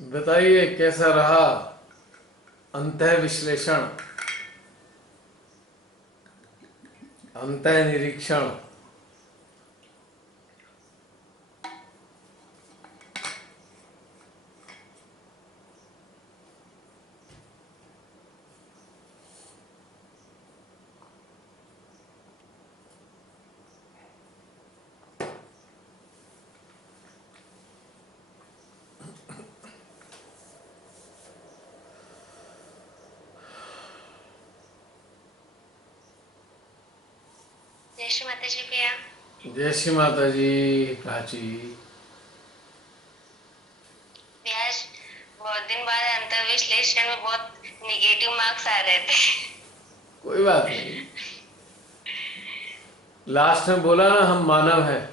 बताइए कैसा रहा अंतः विश्लेषण, अंतः निरीक्षण। जय श्री माता जी भैया। जय श्री माता जी प्राची। भैया आज बहुत दिन बाद अंतर विश्लेषण में बहुत निगेटिव मार्क्स आ रहे थे। कोई बात नहीं, लास्ट में बोला ना हम मानव हैं,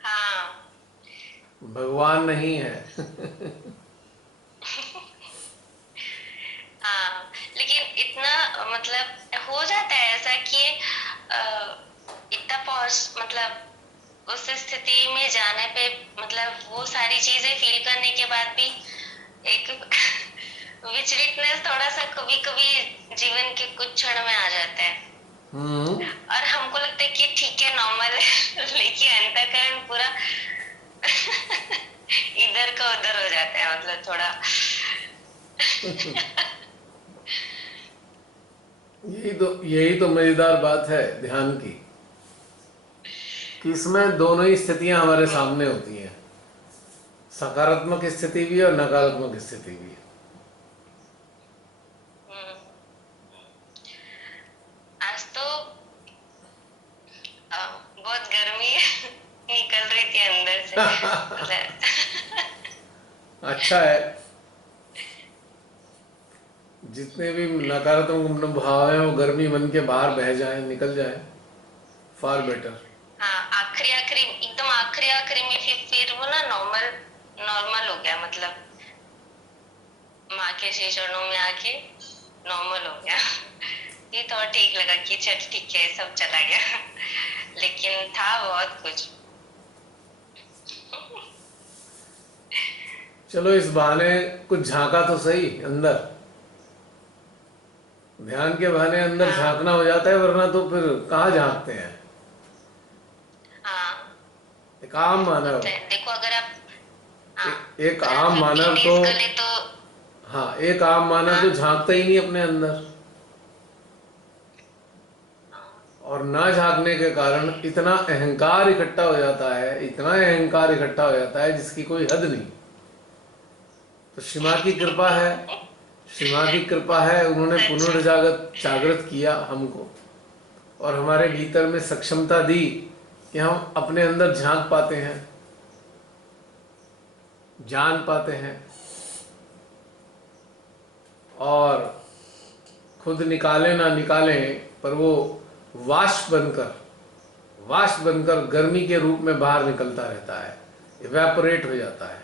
हाँ। भगवान नहीं है। हाँ, लेकिन इतना मतलब हो जाता है ऐसा कि इतना मतलब उस स्थिति में जाने पे मतलब वो सारी चीजें फील करने के बाद भी एक विचलितनेस थोड़ा सा कभी कभी जीवन के कुछ क्षण में आ जाता है। हम्म। और हमको लगता है कि ठीक है, नॉर्मल है। लेकिन अंतःकरण पूरा इधर का उधर हो जाता है, मतलब थोड़ा। यही तो मजेदार बात है ध्यान की, कि इसमें दोनों ही स्थितियां हमारे सामने होती हैं। सकारात्मक स्थिति भी और नकारात्मक स्थिति भी। हम्म, आज तो बहुत गर्मी निकल रही थी अंदर से, मतलब। अच्छा है, जितने भी नकारात्मक भाव हैं वो गर्मी मन के बाहर बह जाएं, निकल जाएं, फार बेटर। हाँ, आखिरी आखिरी एकदम आखिरी आखिरी में फिर वो ना नॉर्मल नॉर्मल हो गया, मतलब माँ के श्री चरणों में आके नॉर्मल हो गया। ये थोड़ा ठीक लगा कि चल ठीक है, सब चला गया। लेकिन था बहुत कुछ। चलो इस बहाने कुछ झांका तो सही अंदर, ध्यान के बहाने अंदर हाँ। झांकना हो जाता है, वरना तो फिर कहाँ झांकते हैं। हाँ, एक आम मानव, होता है। देखो अगर आप, हाँ, एक अगर आप आम मानव 15 तो, डेज कर ले तो। हाँ एक आम मानव तो हाँ। झांकता ही नहीं अपने अंदर, और ना झांकने के कारण इतना अहंकार इकट्ठा हो जाता है, इतना अहंकार इकट्ठा हो जाता है जिसकी कोई हद नहीं। तो श्री माँ की कृपा है, श्री माँ की कृपा है, उन्होंने सच में। पुनर्जागृत जागृत किया हमको, और हमारे भीतर में सक्षमता दी कि हम अपने अंदर झांक पाते हैं, जान पाते हैं, और खुद निकालें ना निकालें पर वो वाष्प बनकर, वाष्प बनकर गर्मी के रूप में बाहर निकलता रहता है, इवेपोरेट हो जाता है।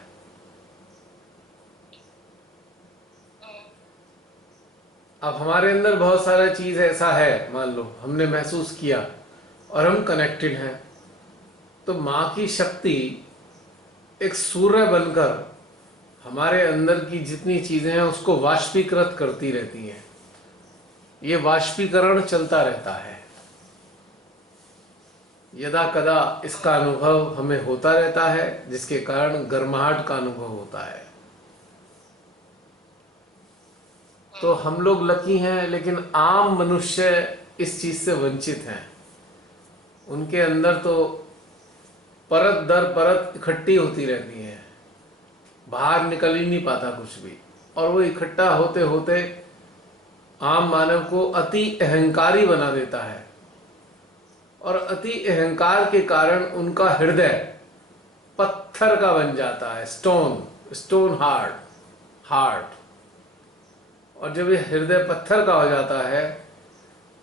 अब हमारे अंदर बहुत सारा चीज ऐसा है, मान लो हमने महसूस किया और हम कनेक्टेड हैं, तो माँ की शक्ति एक सूर्य बनकर हमारे अंदर की जितनी चीजें हैं उसको वाष्पीकृत करती रहती हैं। ये वाष्पीकरण चलता रहता है, यदा कदा इसका अनुभव हमें होता रहता है, जिसके कारण गर्माहट का अनुभव होता है। तो हम लोग लकी हैं, लेकिन आम मनुष्य इस चीज से वंचित हैं। उनके अंदर तो परत दर परत इकट्ठी होती रहती है, बाहर निकल ही नहीं पाता कुछ भी, और वो इकट्ठा होते होते आम मानव को अति अहंकारी बना देता है, और अति अहंकार के कारण उनका हृदय पत्थर का बन जाता है, स्टोन, स्टोन हार्ड, हार्ट। और जब ये हृदय पत्थर का हो जाता है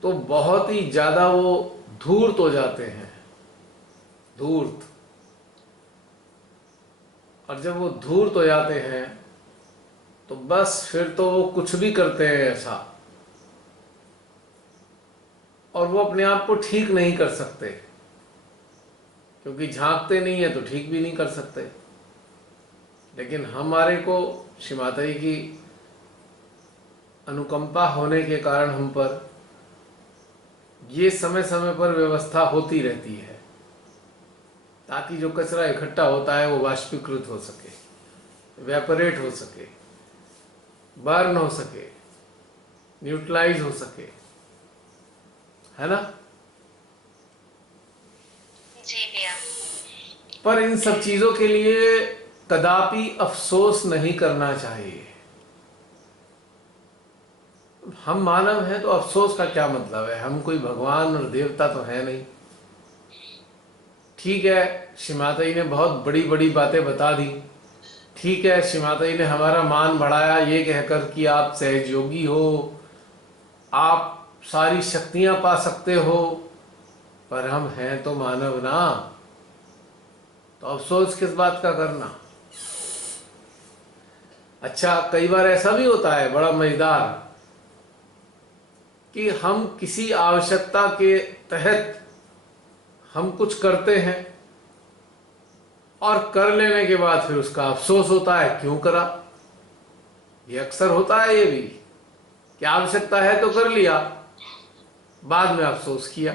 तो बहुत ही ज्यादा वो धूर्त हो जाते हैं, धूर्त। और जब वो धूर्त हो जाते हैं तो बस फिर तो वो कुछ भी करते हैं ऐसा, और वो अपने आप को ठीक नहीं कर सकते, क्योंकि झांकते नहीं है तो ठीक भी नहीं कर सकते। लेकिन हमारे को श्री माता जी की अनुकंपा होने के कारण हम पर ये समय समय पर व्यवस्था होती रहती है, ताकि जो कचरा इकट्ठा होता है वो वाष्पीकृत हो सके, वेपोरेट हो सके, बर्न हो सके, न्यूट्रलाइज हो सके, है ना। जी भैया। पर इन सब चीजों के लिए कदापि अफसोस नहीं करना चाहिए। हम मानव हैं तो अफसोस का क्या मतलब है? हम कोई भगवान और देवता तो है नहीं। ठीक है, श्री माता जी ने बहुत बड़ी बड़ी बातें बता दी। ठीक है, श्री माता जी ने हमारा मान बढ़ाया ये कहकर कि आप सहयोगी हो, आप सारी शक्तियां पा सकते हो, पर हम हैं तो मानव ना, तो अफसोस किस बात का करना। अच्छा, कई बार ऐसा भी होता है बड़ा मजेदार कि हम किसी आवश्यकता के तहत हम कुछ करते हैं और कर लेने के बाद फिर उसका अफसोस होता है, क्यों करा। ये अक्सर होता है ये भी कि आवश्यकता है तो कर लिया, बाद में अफसोस किया।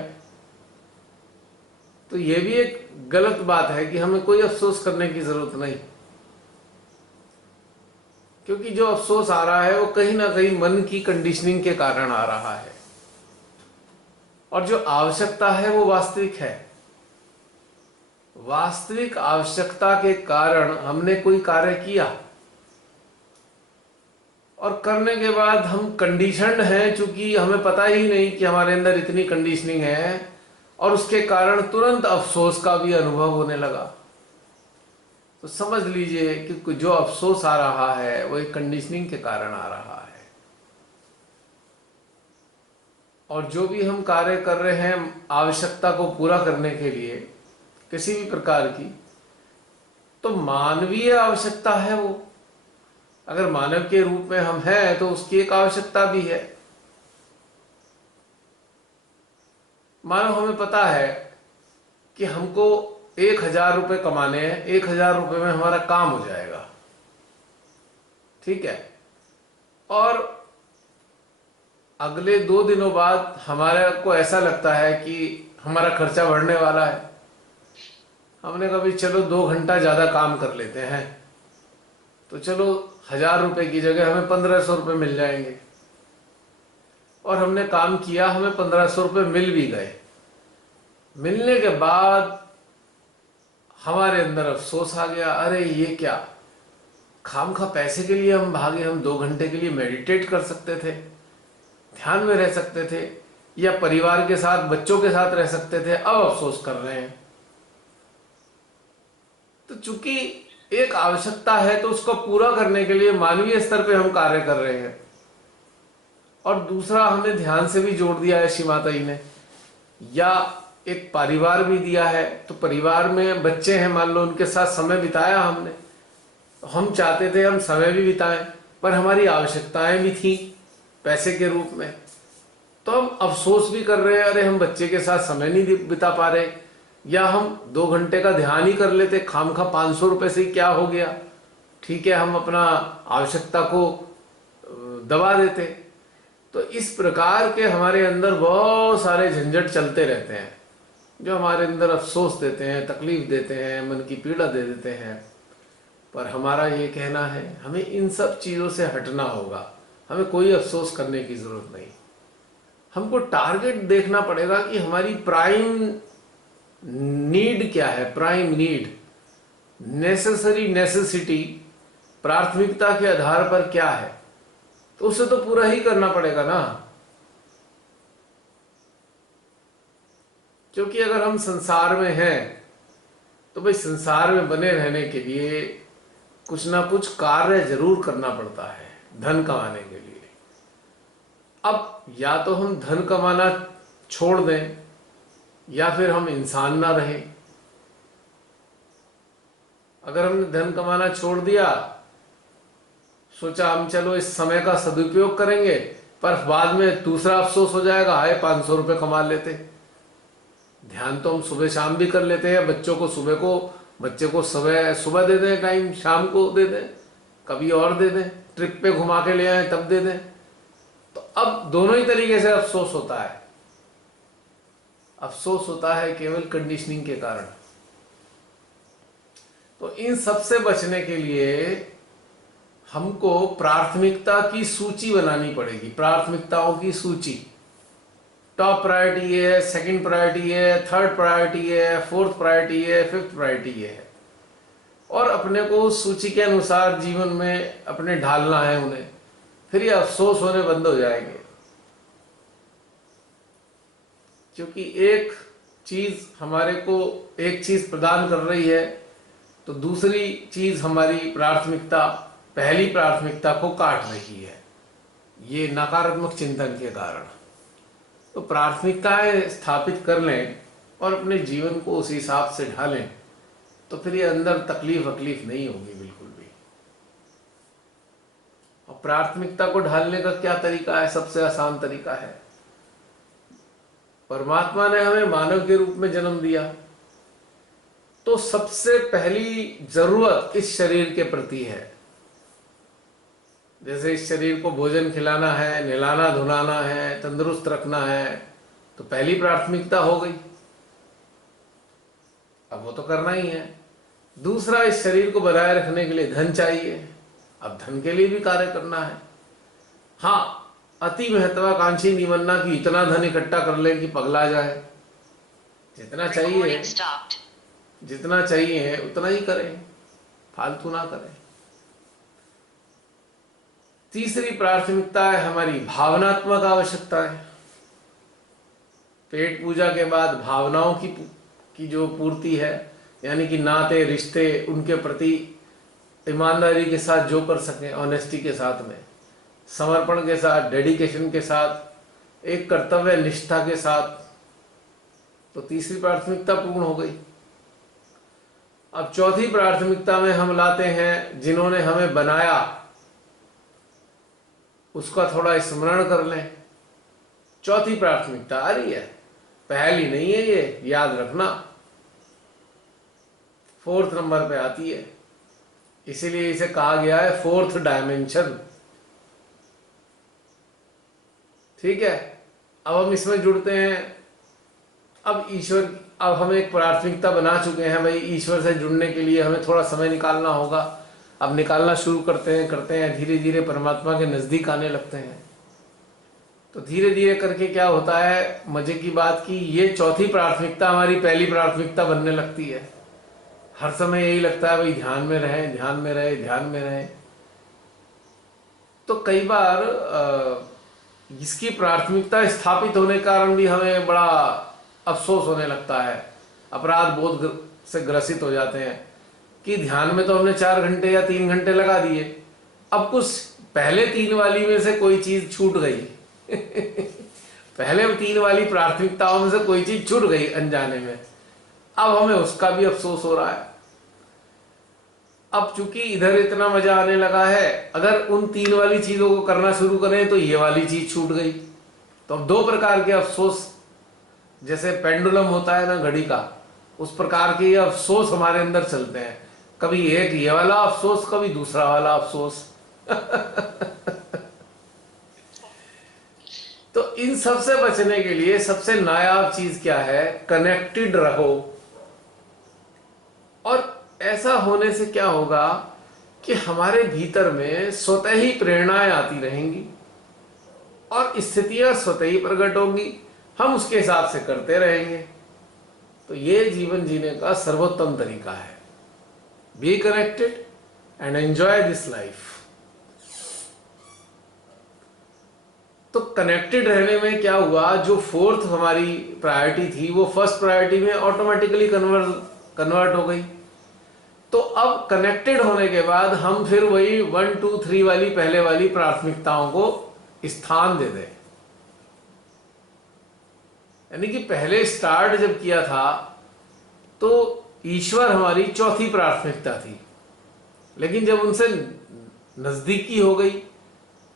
तो ये भी एक गलत बात है कि हमें कोई अफसोस करने की जरूरत नहीं, क्योंकि जो अफसोस आ रहा है वो कहीं ना कहीं मन की कंडीशनिंग के कारण आ रहा है, और जो आवश्यकता है वो वास्तविक है। वास्तविक आवश्यकता के कारण हमने कोई कार्य किया और करने के बाद हम कंडीशनड हैं, चूंकि हमें पता ही नहीं कि हमारे अंदर इतनी कंडीशनिंग है, और उसके कारण तुरंत अफसोस का भी अनुभव होने लगा। तो समझ लीजिए कि जो अफसोस आ रहा है वो एक कंडीशनिंग के कारण आ रहा है। और जो भी हम कार्य कर रहे हैं आवश्यकता को पूरा करने के लिए किसी भी प्रकार की, तो मानवीय आवश्यकता है वो। अगर मानव के रूप में हम हैं तो उसकी एक आवश्यकता भी है। मानो हमें पता है कि हमको 1,000 रुपये कमाने हैं, 1,000 रुपये में हमारा काम हो जाएगा, ठीक है, और अगले 2 दिनों बाद हमारे को ऐसा लगता है कि हमारा खर्चा बढ़ने वाला है। हमने कहा भाई चलो 2 घंटा ज्यादा काम कर लेते हैं, तो चलो 1,000 रुपये की जगह हमें 1,500 रुपये मिल जाएंगे। और हमने काम किया, हमें 1,500 रुपये मिल भी गए। मिलने के बाद हमारे अंदर अफसोस आ गया, अरे ये क्या, खामखा पैसे के लिए हम भागे। हम 2 घंटे के लिए मेडिटेट कर सकते थे, ध्यान में रह सकते थे, या परिवार के साथ बच्चों के साथ रह सकते थे, अब अफसोस कर रहे हैं। तो चूंकि एक आवश्यकता है तो उसको पूरा करने के लिए मानवीय स्तर पे हम कार्य कर रहे हैं। और दूसरा हमें ध्यान से भी जोड़ दिया है श्री माता जी ने, या एक परिवार भी दिया है। तो परिवार में बच्चे हैं, मान लो, उनके साथ समय बिताया हमने, तो हम चाहते थे हम समय भी बिताएं, पर हमारी आवश्यकताएं भी थी पैसे के रूप में, तो हम अफसोस भी कर रहे हैं, अरे हम बच्चे के साथ समय नहीं बिता पा रहे, या हम 2 घंटे का ध्यान ही कर लेते, खामखा 500 रुपये से ही क्या हो गया, ठीक है, हम अपना आवश्यकता को दबा देते। तो इस प्रकार के हमारे अंदर बहुत सारे झंझट चलते रहते हैं, जो हमारे अंदर अफसोस देते हैं, तकलीफ देते हैं, मन की पीड़ा दे देते हैं। पर हमारा ये कहना है, हमें इन सब चीज़ों से हटना होगा, हमें कोई अफसोस करने की ज़रूरत नहीं। हमको टारगेट देखना पड़ेगा कि हमारी प्राइम नीड क्या है, प्राइम नीड, नेसेसरी नेसेसिटी, प्राथमिकता के आधार पर क्या है, तो उसे तो पूरा ही करना पड़ेगा ना। क्योंकि अगर हम संसार में हैं तो भाई संसार में बने रहने के लिए कुछ ना कुछ कार्य जरूर करना पड़ता है धन कमाने के लिए। अब या तो हम धन कमाना छोड़ दें, या फिर हम इंसान ना रहें। अगर हमने धन कमाना छोड़ दिया, सोचा हम चलो इस समय का सदुपयोग करेंगे, पर बाद में दूसरा अफसोस हो जाएगा, हाय 500 रुपये कमा लेते। ध्यान तो हम सुबह शाम भी कर लेते हैं, बच्चों को सुबह को बच्चे को सुबह सुबह दे दें टाइम, शाम को दे दें, कभी और दे दें, ट्रिप पे घुमा के ले आए तब दे दें। तो अब दोनों ही तरीके से अफसोस होता है। अफसोस होता है केवल कंडीशनिंग के कारण। तो इन सब से बचने के लिए हमको प्राथमिकता की सूची बनानी पड़ेगी। प्राथमिकताओं की सूची, टॉप प्रायोरिटी है, सेकंड प्रायोरिटी है, थर्ड प्रायोरिटी है, फोर्थ प्रायोरिटी है, फिफ्थ प्रायोरिटी है, और अपने को उस सूची के अनुसार जीवन में अपने ढालना है उन्हें। फिर ये अफसोस होने बंद हो जाएंगे। क्योंकि एक चीज हमारे को एक चीज प्रदान कर रही है, तो दूसरी चीज हमारी प्राथमिकता, पहली प्राथमिकता को काट रही है, ये नकारात्मक चिंतन के कारण। तो प्राथमिकताएं स्थापित कर लें और अपने जीवन को उस हिसाब से ढालें, तो फिर ये अंदर तकलीफ नहीं होगी बिल्कुल भी। और प्राथमिकता को ढालने का क्या तरीका है? सबसे आसान तरीका है, परमात्मा ने हमें मानव के रूप में जन्म दिया, तो सबसे पहली जरूरत इस शरीर के प्रति है। जैसे इस शरीर को भोजन खिलाना है, नहलाना धुलाना है, तंदुरुस्त रखना है, तो पहली प्राथमिकता हो गई, अब वो तो करना ही है। दूसरा, इस शरीर को बनाए रखने के लिए धन चाहिए, अब धन के लिए भी कार्य करना है। हाँ, अति महत्वाकांक्षी नहीं बनना कि इतना धन इकट्ठा कर लें कि पगला जाए। जितना चाहिए उतना ही करें, फालतू ना करें। तीसरी प्राथमिकता है हमारी भावनात्मक आवश्यकता है। पेट पूजा के बाद भावनाओं की जो पूर्ति है, यानी कि नाते रिश्ते, उनके प्रति ईमानदारी के साथ जो कर सकें, ऑनेस्टी के साथ में, समर्पण के साथ, डेडिकेशन के साथ, एक कर्तव्य निष्ठा के साथ, तो तीसरी प्राथमिकता पूर्ण हो गई। अब चौथी प्राथमिकता में हम लाते हैं जिन्होंने हमें बनाया, उसका थोड़ा स्मरण कर लें। चौथी प्राथमिकता आ रही है, पहली नहीं है, ये याद रखना, फोर्थ नंबर पे आती है। इसीलिए इसे कहा गया है फोर्थ डायमेंशन। ठीक है, अब हम इसमें जुड़ते हैं। अब ईश्वर, अब हम एक प्राथमिकता बना चुके हैं भाई, ईश्वर से जुड़ने के लिए हमें थोड़ा समय निकालना होगा। अब निकालना शुरू करते हैं, धीरे धीरे परमात्मा के नजदीक आने लगते हैं। तो धीरे धीरे करके क्या होता है, मजे की बात की, ये चौथी प्राथमिकता हमारी पहली प्राथमिकता बनने लगती है। हर समय यही लगता है भाई ध्यान में रहें, ध्यान में रहे, ध्यान में रहें। तो कई बार इसकी प्राथमिकता स्थापित होने के कारण भी हमें बड़ा अफसोस होने लगता है, अपराध बोध से ग्रसित हो जाते हैं कि ध्यान में तो हमने 4 घंटे या 3 घंटे लगा दिए, अब कुछ पहले 3 वाली में से कोई चीज छूट गई पहले 3 वाली प्राथमिकताओं में से कोई चीज छूट गई अनजाने में, अब हमें उसका भी अफसोस हो रहा है। अब चूंकि इधर इतना मजा आने लगा है, अगर उन 3 वाली चीजों को करना शुरू करें तो ये वाली चीज छूट गई। तो अब 2 प्रकार के अफसोस, जैसे पेंडुलम होता है ना घड़ी का, उस प्रकार के ये अफसोस हमारे अंदर चलते हैं। कभी एक ये वाला अफसोस, कभी दूसरा वाला अफसोस तो इन सब से बचने के लिए सबसे नायाब चीज क्या है? कनेक्टेड रहो। और ऐसा होने से क्या होगा कि हमारे भीतर में स्वतः ही प्रेरणाएं आती रहेंगी और स्थितियां स्वतः ही प्रकट होंगी, हम उसके हिसाब से करते रहेंगे। तो ये जीवन जीने का सर्वोत्तम तरीका है। Be connected and enjoy this life. तो कनेक्टेड रहने में क्या हुआ, जो फोर्थ हमारी प्रायोरिटी थी वो फर्स्ट प्रायोरिटी में ऑटोमेटिकली कन्वर्ट हो गई। तो अब कनेक्टेड होने के बाद हम फिर वही 1 2 3 वाली पहले वाली प्राथमिकताओं को स्थान दे दें। यानी कि पहले स्टार्ट जब किया था तो ईश्वर हमारी चौथी प्राथमिकता थी, लेकिन जब उनसे नजदीकी हो गई,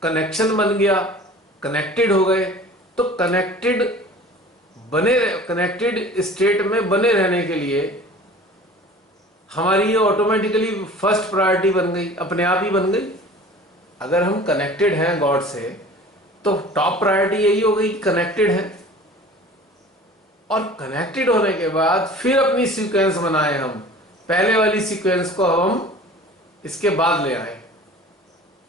कनेक्शन बन गया, कनेक्टेड हो गए, तो कनेक्टेड स्टेट में बने रहने के लिए हमारी ये ऑटोमेटिकली फर्स्ट प्रायोरिटी बन गई, अपने आप ही बन गई। अगर हम कनेक्टेड हैं गॉड से तो टॉप प्रायोरिटी यही हो गई, कनेक्टेड है। और कनेक्टेड होने के बाद फिर अपनी सीक्वेंस बनाए हम, पहले वाली सीक्वेंस को हम इसके बाद ले आए।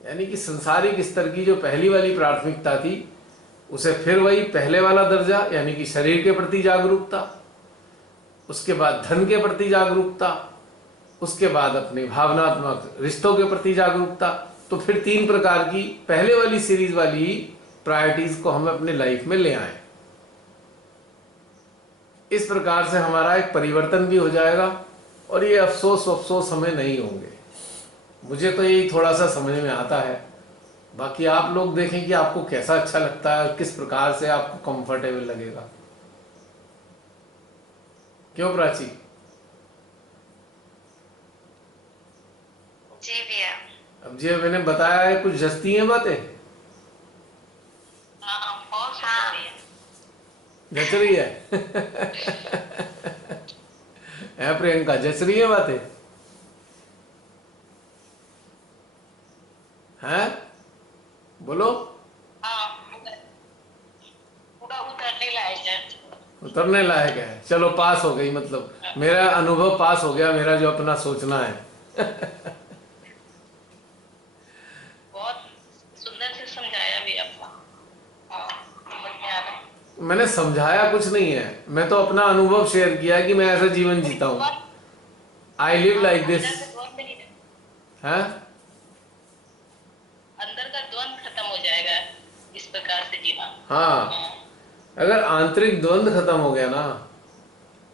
यानी कि संसारिक स्तर की जो पहली वाली प्राथमिकता थी उसे फिर वही पहले वाला दर्जा, यानी कि शरीर के प्रति जागरूकता, उसके बाद धन के प्रति जागरूकता, उसके बाद अपने भावनात्मक रिश्तों के प्रति जागरूकता। तो फिर 3 प्रकार की पहले वाली सीरीज वाली प्रायोरिटीज को हम अपने लाइफ में ले आए। इस प्रकार से हमारा एक परिवर्तन भी हो जाएगा और ये अफसोस हमें नहीं होंगे। मुझे तो यही थोड़ा सा समझ में आता है, बाकी आप लोग देखें कि आपको कैसा अच्छा लगता है और किस प्रकार से आपको कंफर्टेबल लगेगा। क्यों प्राची? जी भैया। अब जी मैंने बताया है, कुछ जस्ती हैं बातें? बहुत हाँ जच रही है? है प्रियंका, जच रही है बातें? हैं बोलो। पूरा उतरने लायक है। उतरने लायक है, चलो पास हो गई। मतलब मेरा अनुभव पास हो गया, मेरा जो अपना सोचना है। बहुत सुंदर से समझाया भी आपने। समझ में आ रहा है। मैंने समझाया कुछ नहीं है, मैं तो अपना अनुभव शेयर किया कि मैं ऐसा जीवन जीता हूं। I live like this. है अंदर का द्वंद खत्म हो जाएगा इस प्रकार से जीना। हाँ, अगर आंतरिक द्वंद खत्म हो गया ना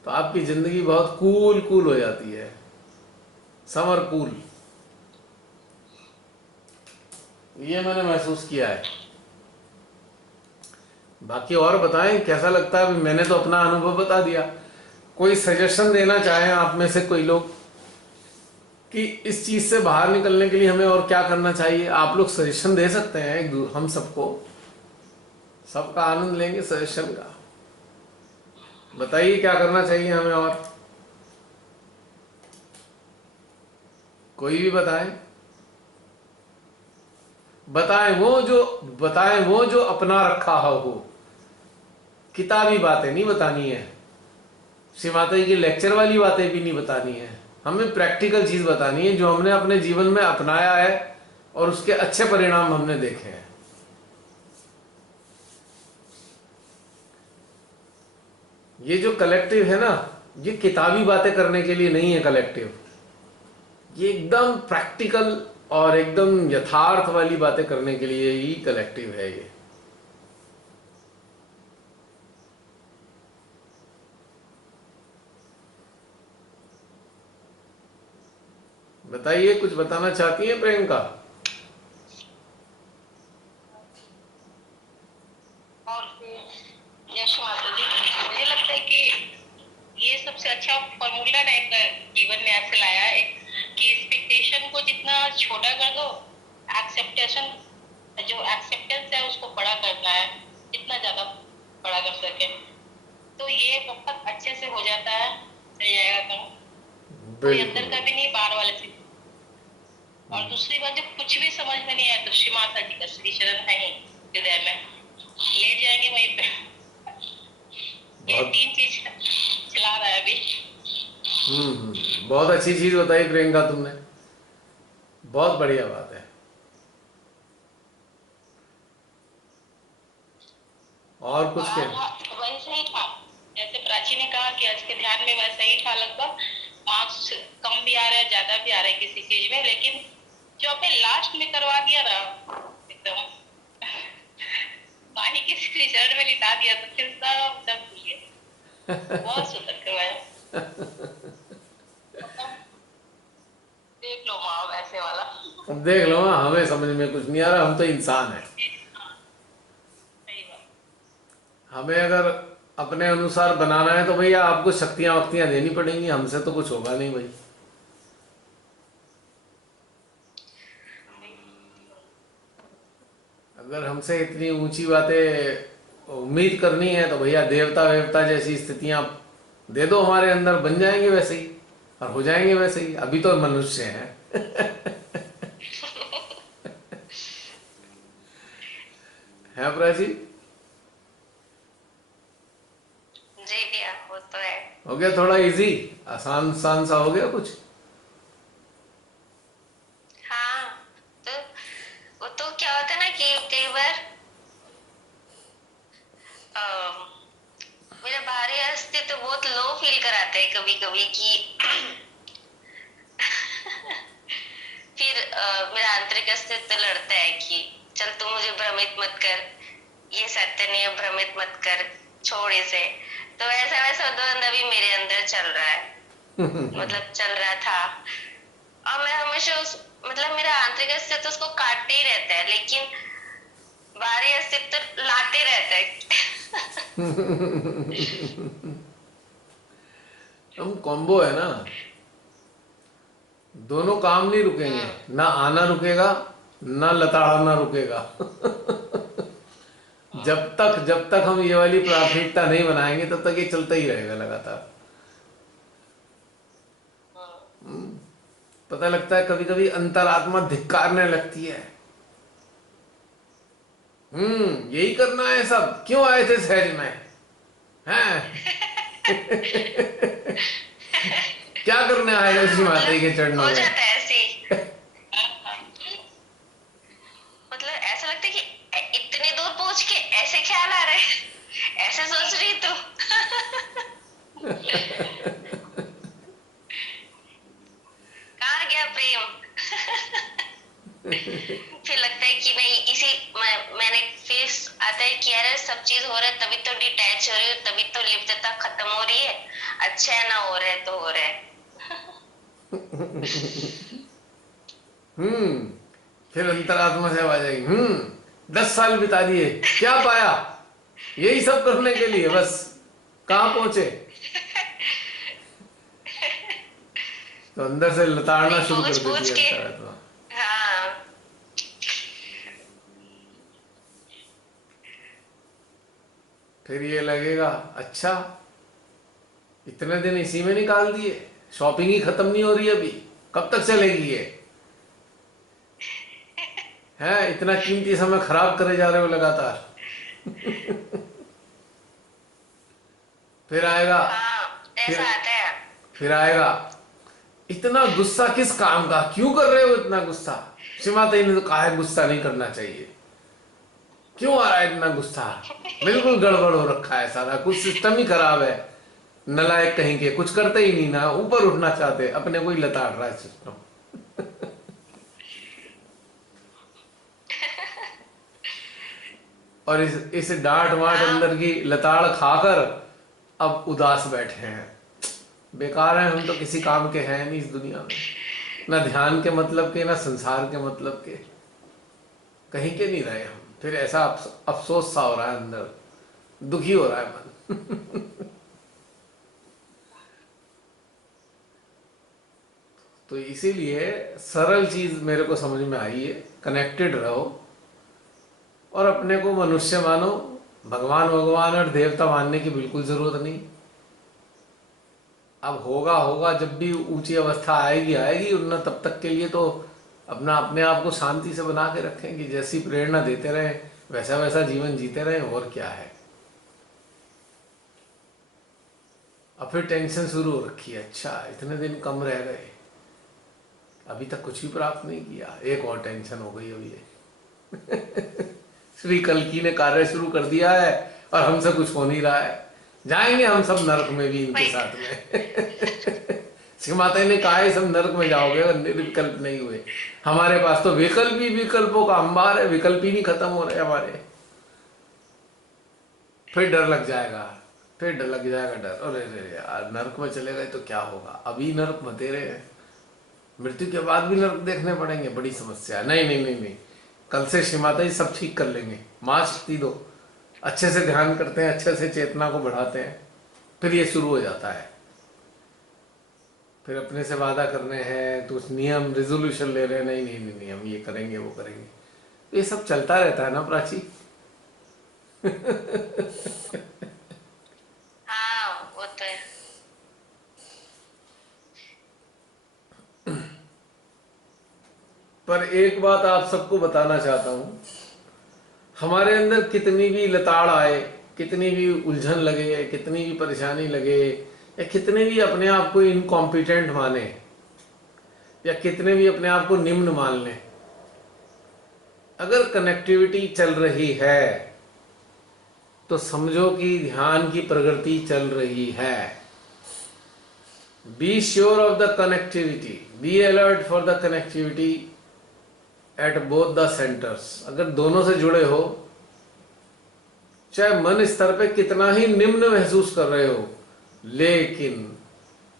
तो आपकी जिंदगी बहुत कूल हो जाती है, समर कूल। ये मैंने महसूस किया है। बाकी और बताएं कैसा लगता है? मैंने तो अपना अनुभव बता दिया। कोई सजेशन देना चाहें आप में से कोई लोग कि इस चीज से बाहर निकलने के लिए हमें और क्या करना चाहिए, आप लोग सजेशन दे सकते हैं। हम सबको, सबका आनंद लेंगे सजेशन का। बताइए क्या करना चाहिए हमें और। कोई भी बताएं। बताएं वो जो अपना रखा हो। किताबी बातें नहीं बतानी है, श्री माता जी की लेक्चर वाली बातें भी नहीं बतानी है। हमें प्रैक्टिकल चीज बतानी है जो हमने अपने जीवन में अपनाया है और उसके अच्छे परिणाम हमने देखे हैं। ये जो कलेक्टिव है ना, ये किताबी बातें करने के लिए नहीं है कलेक्टिव। ये एकदम प्रैक्टिकल और एकदम यथार्थ वाली बातें करने के लिए ही कलेक्टिव है ये। बताइए, कुछ बताना चाहती हैं प्रियंका? और यश माता जी, मुझे लगता है कि ये सबसे अच्छा फॉर्मूला जीवन में ऐसे लाया है कि एक्सपेक्टेशन को जितना छोटा कर दो, जो एक्सेप्टेंस है उसको बड़ा करना है, जितना ज्यादा बड़ा कर सके तो ये बहुत अच्छे से हो जाता है। सही जाएगा काम, कोई अंदर का भी नहीं, बाहर वाले से। और दूसरी बात, जब कुछ भी समझ में नहीं आया तो श्री माता जी का श्री चरण है ही हृदय में, ले जाएंगे वहीं पे। ये 3 चीज चला रहा है अभी। बहुत अच्छी चीज बताई प्रियंका तुमने, बहुत बढ़िया बात है। और कुछ क्या? वैसे ही था जैसे प्राची ने कहा कि आज के ध्यान में वैसा ही था। लगभग मार्क्स कम भी आ रहे हैं, ज्यादा भी आ रहे हैं किसी चीज में, लेकिन जो आपने लास्ट में करवा दिया ना, एकदम पानी के रिजल्ट में लिटा दिया तो फिर सब दब भूल गए। बहुत सुंदर करवाया। देख लो माँ वैसे वाला। देख लो, हमें समझ में कुछ नहीं आ रहा, हम तो इंसान हैं। हमें अगर अपने अनुसार बनाना है तो भैया आपको शक्तियां वक्तियां देनी पड़ेंगी, हमसे तो कुछ होगा नहीं भाई। अगर हमसे इतनी ऊंची बातें उम्मीद करनी है तो भैया देवता वेवता जैसी स्थितियां दे दो, हमारे अंदर बन जाएंगे वैसे ही। और हो जाएंगे वैसे ही, अभी तो मनुष्य हैं। है प्राची? जी भैया, वो तो है। हो गया थोड़ा इजी, आसान आसान सा हो गया कुछ। हाँ, तो वो तो क्या होता है ना कि कई बार मेरा बाहरी अस्तित्व बहुत लो फील कराता है कभी कभी कि फिर मेरा आंतरिक अस्तित्व लड़ता है कि चल तू मुझे भ्रमित मत कर, ये सत्य नहीं है, भ्रमित मत कर, छोड़ इसे। तो वैसा वैसा द्वंद अभी मेरे अंदर चल रहा है, मतलब चल रहा था। और मैं हमेशा उस मतलब मेरा आंतरिक अस्तित्व उसको काटते ही रहता है, लेकिन बाहरी अस्तित्व लाते रहता है। हम कॉम्बो है ना, दोनों काम नहीं रुकेंगे, ना आना रुकेगा ना लताड़ना रुकेगा। जब तक हम ये वाली प्राथमिकता नहीं बनाएंगे तब तक ये चलता ही रहेगा लगातार। पता लगता है कभी कभी अंतरात्मा धिक्कारने लगती है। यही करना है, सब क्यों आए थे सहज में, हैं? क्या करने आए थे श्री माता जी के चरणों हो में? जाता है ऐसे ही। मतलब ऐसा लगता है कि इतने दूर पहुंच के ऐसे ख्याल आ रहे हैं, ऐसे सोच रही तू। कहाँ गया प्रेम? फिर लगता है कि नहीं, मैंने फिर आता है कि यार सब चीज हो रहा है तभी तो डिटैच हो रही हूँ, तभी तो लिप्तता खत्म हो रही है। अच्छा है ना, हो रहा है तो हो रहा है। फिर अंतरात्मा से आवाज आएगी, 10 साल बिता दिए, क्या पाया? यही सब करने के लिए बस, कहाँ पहुंचे? तो अंदर से लताड़ना नहीं, शुरू कर पूछ देती पूछ है के। अंतरात्मा। हाँ। फिर ये लगेगा, अच्छा इतने दिन इसी में निकाल दिए, शॉपिंग ही खत्म नहीं हो रही अभी, कब तक चलेगी ये? है, इतना कीमती समय खराब करे जा रहे हो लगातार। फिर आएगा, हाँ, फिर ऐसा आता है। फिर आएगा, इतना गुस्सा किस काम का, क्यों कर रहे हो इतना गुस्सा? श्री माता जी ने तो कहा है गुस्सा नहीं करना चाहिए, क्यों आ रहा है इतना गुस्सा? बिल्कुल गड़बड़ हो रखा है सारा, कुछ सिस्टम ही खराब है। नलायक कहीं के, कुछ करते ही नहीं ना, ऊपर उठना चाहते, अपने को ही लताड़ रहा है सिस्टम। और इस डांट वाट हाँ, अंदर की लताड़ खाकर अब उदास बैठे हैं। बेकार हैं हम तो, किसी काम के हैं नहीं इस दुनिया में, ना ध्यान के मतलब के, ना संसार के मतलब के, कहीं के नहीं रहे हम। फिर ऐसा अफसोस सा हो रहा है अंदर, दुखी हो रहा है मन। तो इसीलिए सरल चीज मेरे को समझ में आई है, कनेक्टेड रहो और अपने को मनुष्य मानो। भगवान भगवान और देवता मानने की बिल्कुल जरूरत नहीं। अब होगा होगा, जब भी ऊंची अवस्था आएगी आएगी, उन्ना तब तक के लिए तो अपने आप को शांति से बना के रखें कि जैसी प्रेरणा देते रहे वैसा वैसा जीवन जीते रहे, और क्या है। अब फिर टेंशन शुरू हो रखी है, अच्छा इतने दिन कम रह गए, अभी तक कुछ भी प्राप्त नहीं किया, एक और टेंशन हो गई अभी ये। श्री कल्कि ने कार्य शुरू कर दिया है और हमसे कुछ हो नहीं रहा है, जाएंगे हम सब नरक में भी इनके वही। साथ में। श्री माता जी ने कहा है सब नरक में जाओगे अगर निर्विकल्प नहीं हुए। हमारे पास तो विकल्प ही विकल्पों का अंबार है, विकल्प ही नहीं खत्म हो रहे हमारे। फिर डर लग जाएगा, फिर डर लग जाएगा, डर, अरे अरे यार नरक में चले गए तो क्या होगा, अभी नरक बतेरे हैं, मृत्यु के बाद भी नरक देखने पड़ेंगे, बड़ी समस्या है। नहीं नहीं नहीं नहीं, कल से श्री माता जी सब ठीक कर लेंगे, माँ शक्ति दो, अच्छे से ध्यान करते हैं, अच्छे से चेतना को बढ़ाते हैं, फिर ये शुरू हो जाता है। फिर अपने से वादा करने हैं तो उस नियम रेजोल्यूशन ले रहे हैं, नहीं नहीं नहीं नहीं हम ये करेंगे वो करेंगे, तो ये सब चलता रहता है ना प्राची। हाँ, वो तो है। पर एक बात आप सबको बताना चाहता हूं, हमारे अंदर कितनी भी लताड़ आए, कितनी भी उलझन लगे, कितनी भी परेशानी लगे, या कितने भी अपने आप को इनकॉम्पिटेंट माने, या कितने भी अपने आप को निम्न मान लें, अगर कनेक्टिविटी चल रही है तो समझो कि ध्यान की प्रगति चल रही है। Be sure of the connectivity, be alert for the connectivity at both the centres. अगर दोनों से जुड़े हो, चाहे मन स्तर पे कितना ही निम्न महसूस कर रहे हो, लेकिन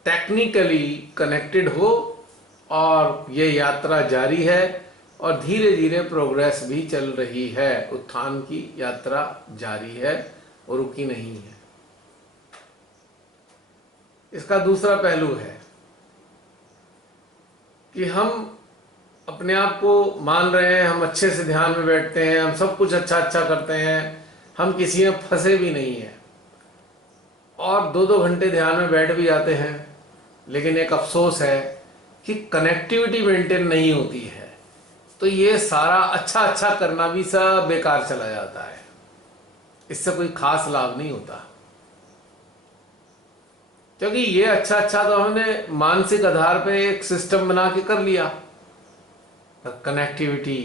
टेक्निकली कनेक्टेड हो और ये यात्रा जारी है और धीरे धीरे प्रोग्रेस भी चल रही है, उत्थान की यात्रा जारी है और रुकी नहीं है। इसका दूसरा पहलू है कि हम अपने आप को मान रहे हैं, हम अच्छे से ध्यान में बैठते हैं, हम सब कुछ अच्छा अच्छा करते हैं, हम किसी में फंसे भी नहीं हैं और 2-2 घंटे ध्यान में बैठ भी जाते हैं, लेकिन एक अफसोस है कि कनेक्टिविटी मेंटेन नहीं होती है। तो ये सारा अच्छा अच्छा करना भी सब बेकार चला जाता है, इससे कोई खास लाभ नहीं होता, क्योंकि ये अच्छा अच्छा तो हमने मानसिक आधार पे एक सिस्टम बना के कर लिया, पर कनेक्टिविटी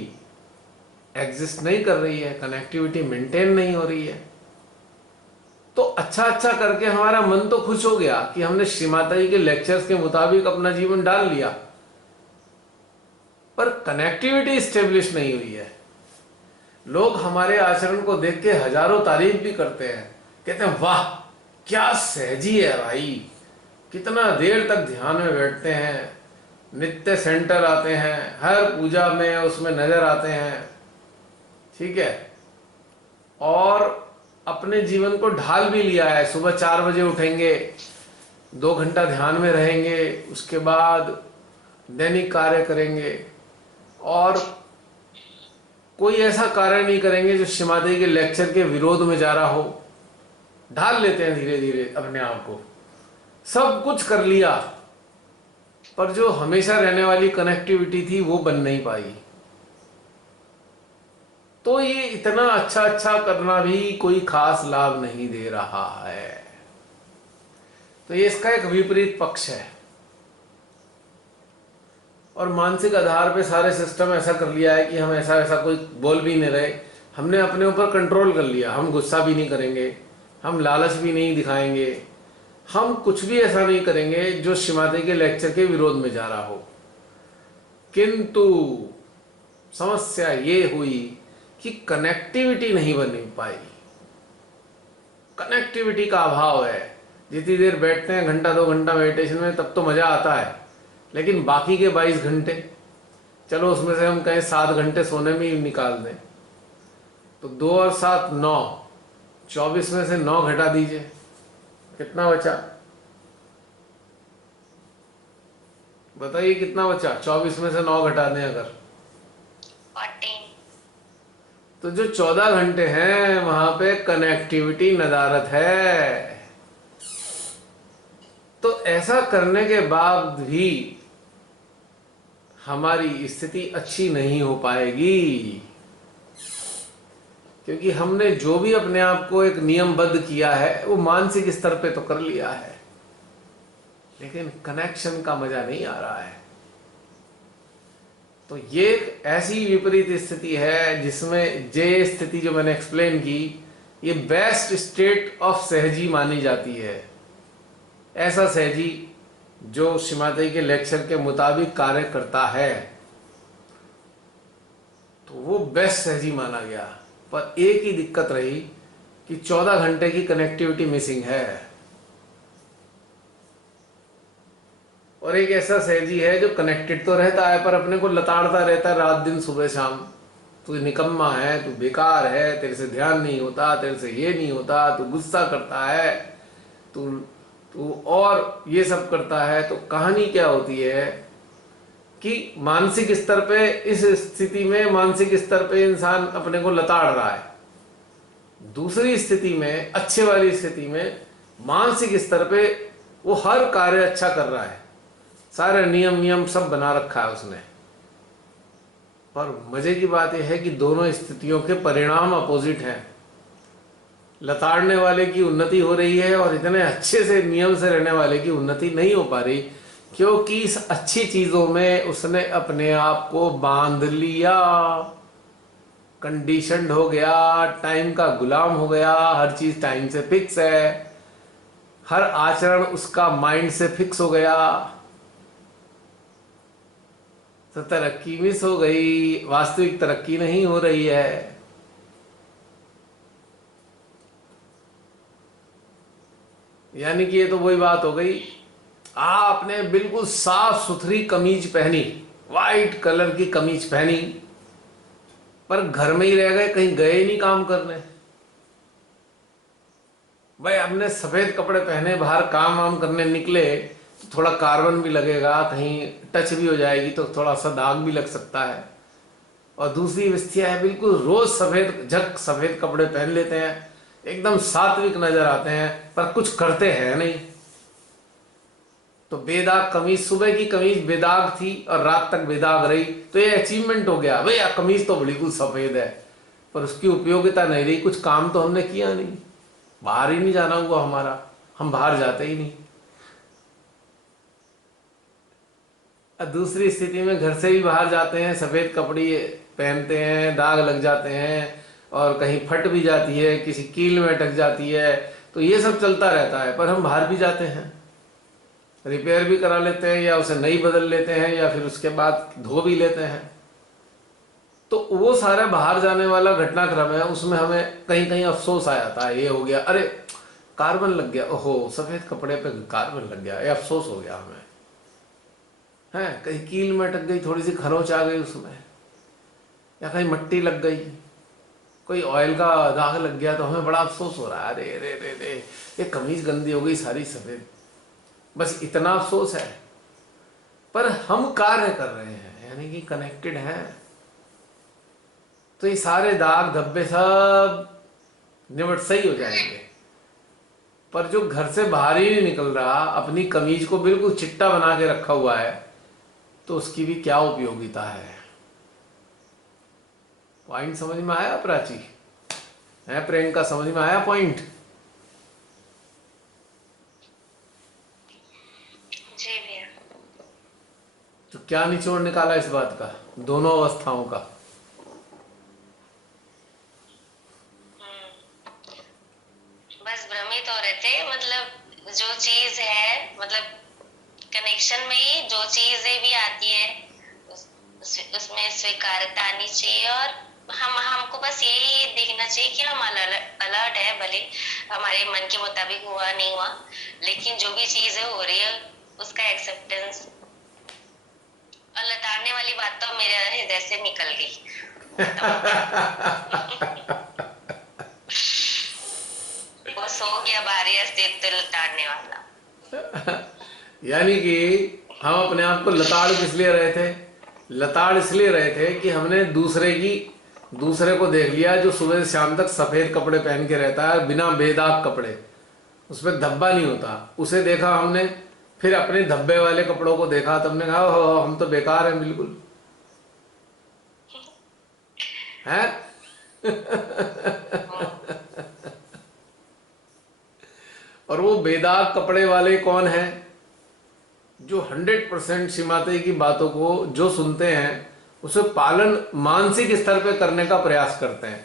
एग्जिस्ट नहीं कर रही है, कनेक्टिविटी मेंटेन नहीं हो रही है। तो अच्छा अच्छा करके हमारा मन तो खुश हो गया कि हमने श्री माता जी के लेक्चर्स के मुताबिक अपना जीवन डाल लिया, पर कनेक्टिविटी स्टेब्लिश नहीं हुई है। लोग हमारे आचरण को देख के हजारों तारीफ भी करते हैं, कहते हैं वाह क्या सहजी है भाई, कितना देर तक ध्यान में बैठते हैं, नित्य सेंटर आते हैं, हर पूजा में उसमें नजर आते हैं, ठीक है, और अपने जीवन को ढाल भी लिया है। सुबह 4 बजे उठेंगे, 2 घंटा ध्यान में रहेंगे, उसके बाद दैनिक कार्य करेंगे और कोई ऐसा कार्य नहीं करेंगे जो श्री माता जी के लेक्चर के विरोध में जा रहा हो। ढाल लेते हैं धीरे धीरे अपने आप को, सब कुछ कर लिया, पर जो हमेशा रहने वाली कनेक्टिविटी थी वो बन नहीं पाई। तो ये इतना अच्छा अच्छा करना भी कोई खास लाभ नहीं दे रहा है। तो ये इसका एक विपरीत पक्ष है। और मानसिक आधार पे सारे सिस्टम ऐसा कर लिया है कि हम ऐसा ऐसा कोई बोल भी नहीं रहे, हमने अपने ऊपर कंट्रोल कर लिया। हम गुस्सा भी नहीं करेंगे, हम लालच भी नहीं दिखाएंगे, हम कुछ भी ऐसा नहीं करेंगे जो श्री माता के लेक्चर के विरोध में जा रहा हो। किंतु समस्या ये हुई कि कनेक्टिविटी नहीं बन पाई, कनेक्टिविटी का अभाव है। जितनी देर बैठते हैं, घंटा 2 घंटा मेडिटेशन में, तब तो मजा आता है, लेकिन बाकी के 22 घंटे, चलो उसमें से हम कहें 7 घंटे सोने में ही निकाल दें, तो 2 और 7 9, 24 में से 9 घटा दीजिए, कितना बचा? बताइए कितना बचा? 24 में से 9 घटा दें अगर, 14। तो जो 14 घंटे हैं वहां पे कनेक्टिविटी नदारत है। तो ऐसा करने के बाद भी हमारी स्थिति अच्छी नहीं हो पाएगी, क्योंकि हमने जो भी अपने आप को एक नियमबद्ध किया है वो मानसिक स्तर पे तो कर लिया है, लेकिन कनेक्शन का मजा नहीं आ रहा है। तो ये एक ऐसी विपरीत स्थिति है जिसमें ये स्थिति जो मैंने एक्सप्लेन की, ये बेस्ट स्टेट ऑफ सहजी मानी जाती है। ऐसा सहजी जो श्री माता जी के लेक्चर के मुताबिक कार्य करता है, तो वो बेस्ट सहजी माना गया। पर एक ही दिक्कत रही कि 14 घंटे की कनेक्टिविटी मिसिंग है, और एक ऐसा सहजी है जो कनेक्टेड तो रहता है पर अपने को लताड़ता रहता है रात दिन सुबह शाम, तू निकम्मा है, तू बेकार है, तेरे से ध्यान नहीं होता, तेरे से ये नहीं होता, तू गुस्सा करता है, तू और ये सब करता है। तो कहानी क्या होती है कि मानसिक स्तर पे, इस स्थिति में मानसिक स्तर पे इंसान अपने को लताड़ रहा है, दूसरी स्थिति में, अच्छे वाली स्थिति में, मानसिक स्तर पे वो हर कार्य अच्छा कर रहा है, सारे नियम सब बना रखा है उसने, और मजे की बात यह है कि दोनों स्थितियों के परिणाम अपोजिट हैं। लताड़ने वाले की उन्नति हो रही है और इतने अच्छे से नियम से रहने वाले की उन्नति नहीं हो पा रही, क्योंकि इस अच्छी चीजों में उसने अपने आप को बांध लिया, कंडीशनड हो गया, टाइम का गुलाम हो गया। हर चीज टाइम से फिक्स है, हर आचरण उसका माइंड से फिक्स हो गया, तो तरक्की मिस हो गई, वास्तविक तरक्की नहीं हो रही है। यानी कि ये तो वही बात हो गई, आपने बिल्कुल साफ सुथरी कमीज पहनी, वाइट कलर की कमीज पहनी, पर घर में ही रह गए, कहीं गए ही नहीं काम करने। भाई हमने सफेद कपड़े पहने, बाहर काम वाम करने निकले तो थोड़ा कार्बन भी लगेगा, कहीं टच भी हो जाएगी तो थोड़ा सा दाग भी लग सकता है। और दूसरी अवस्था है बिल्कुल रोज सफेद झक सफेद कपड़े पहन लेते हैं, एकदम सात्विक नजर आते हैं, पर कुछ करते हैं नहीं। तो बेदाग कमीज, सुबह की कमीज बेदाग थी और रात तक बेदाग रही, तो ये अचीवमेंट हो गया। भैया कमीज तो बिल्कुल सफेद है, पर उसकी उपयोगिता नहीं रही, कुछ काम तो हमने किया नहीं, बाहर ही नहीं जाना हुआ हमारा, हम बाहर जाते ही नहीं। दूसरी स्थिति में घर से भी बाहर जाते हैं, सफेद कपड़े पहनते हैं, दाग लग जाते हैं और कहीं फट भी जाती है, किसी कील में अटक जाती है, तो ये सब चलता रहता है। पर हम बाहर भी जाते हैं, रिपेयर भी करा लेते हैं या उसे नई बदल लेते हैं या फिर उसके बाद धो भी लेते हैं। तो वो सारा बाहर जाने वाला घटनाक्रम है, उसमें हमें कहीं कहीं अफसोस आ जाता है, ये हो गया, अरे कार्बन लग गया, ओहो सफेद कपड़े पे कार्बन लग गया, ये अफसोस हो गया हमें, है कहीं कील में अटक गई, थोड़ी सी खरोंच आ गई उसमें, या कहीं मट्टी लग गई, कोई ऑयल का दाग लग गया, तो हमें बड़ा अफसोस हो रहा है, अरे अरे अरे अरे ये कमीज गंदी हो गई सारी सफेद, बस इतना अफसोस है। पर हम कार्य कर रहे हैं, यानी कि कनेक्टेड हैं, तो ये सारे दाग धब्बे सब निबट सही हो जाएंगे। पर जो घर से बाहर ही नहीं निकल रहा, अपनी कमीज को बिल्कुल चिट्टा बना के रखा हुआ है, तो उसकी भी क्या उपयोगिता है। पॉइंट समझ में आया प्राची? है प्रियंका, समझ में आया पॉइंट? जी भैया। तो क्या निचोड़ निकाला इस बात का, दोनों अवस्थाओं का? बस भ्रमित हो रहे थे, मतलब जो चीज है, मतलब कनेक्शन में ही जो चीजें भी आती है उसमें स्वीकार्यता आनी चाहिए, और हमको बस यही देखना चाहिए कि हम अलर्ट है, भले हमारे मन के मुताबिक हुआ नहीं हुआ, लेकिन जो भी चीजें हो रही है उसका एक्सेप्टेंस। और लताड़ने वाली बात तो मेरे हृदय से निकल गई। वो सो गया बारी अस्तित्व लताड़ने वाला। यानी कि हम अपने आप को लताड़ किस लिए रहे थे? लताड़ इसलिए रहे थे कि हमने दूसरे को देख लिया जो सुबह से शाम तक सफेद कपड़े पहन के रहता है, बिना बेदाग कपड़े, उसमें धब्बा नहीं होता, उसे देखा हमने, फिर अपने धब्बे वाले कपड़ों को देखा, तब ने कहा हो हम तो बेकार हैं बिल्कुल, हैं? और वो बेदाग कपड़े वाले कौन हैं? जो 100% श्रीमाता की बातों को जो सुनते हैं उसे पालन मानसिक स्तर पे करने का प्रयास करते हैं।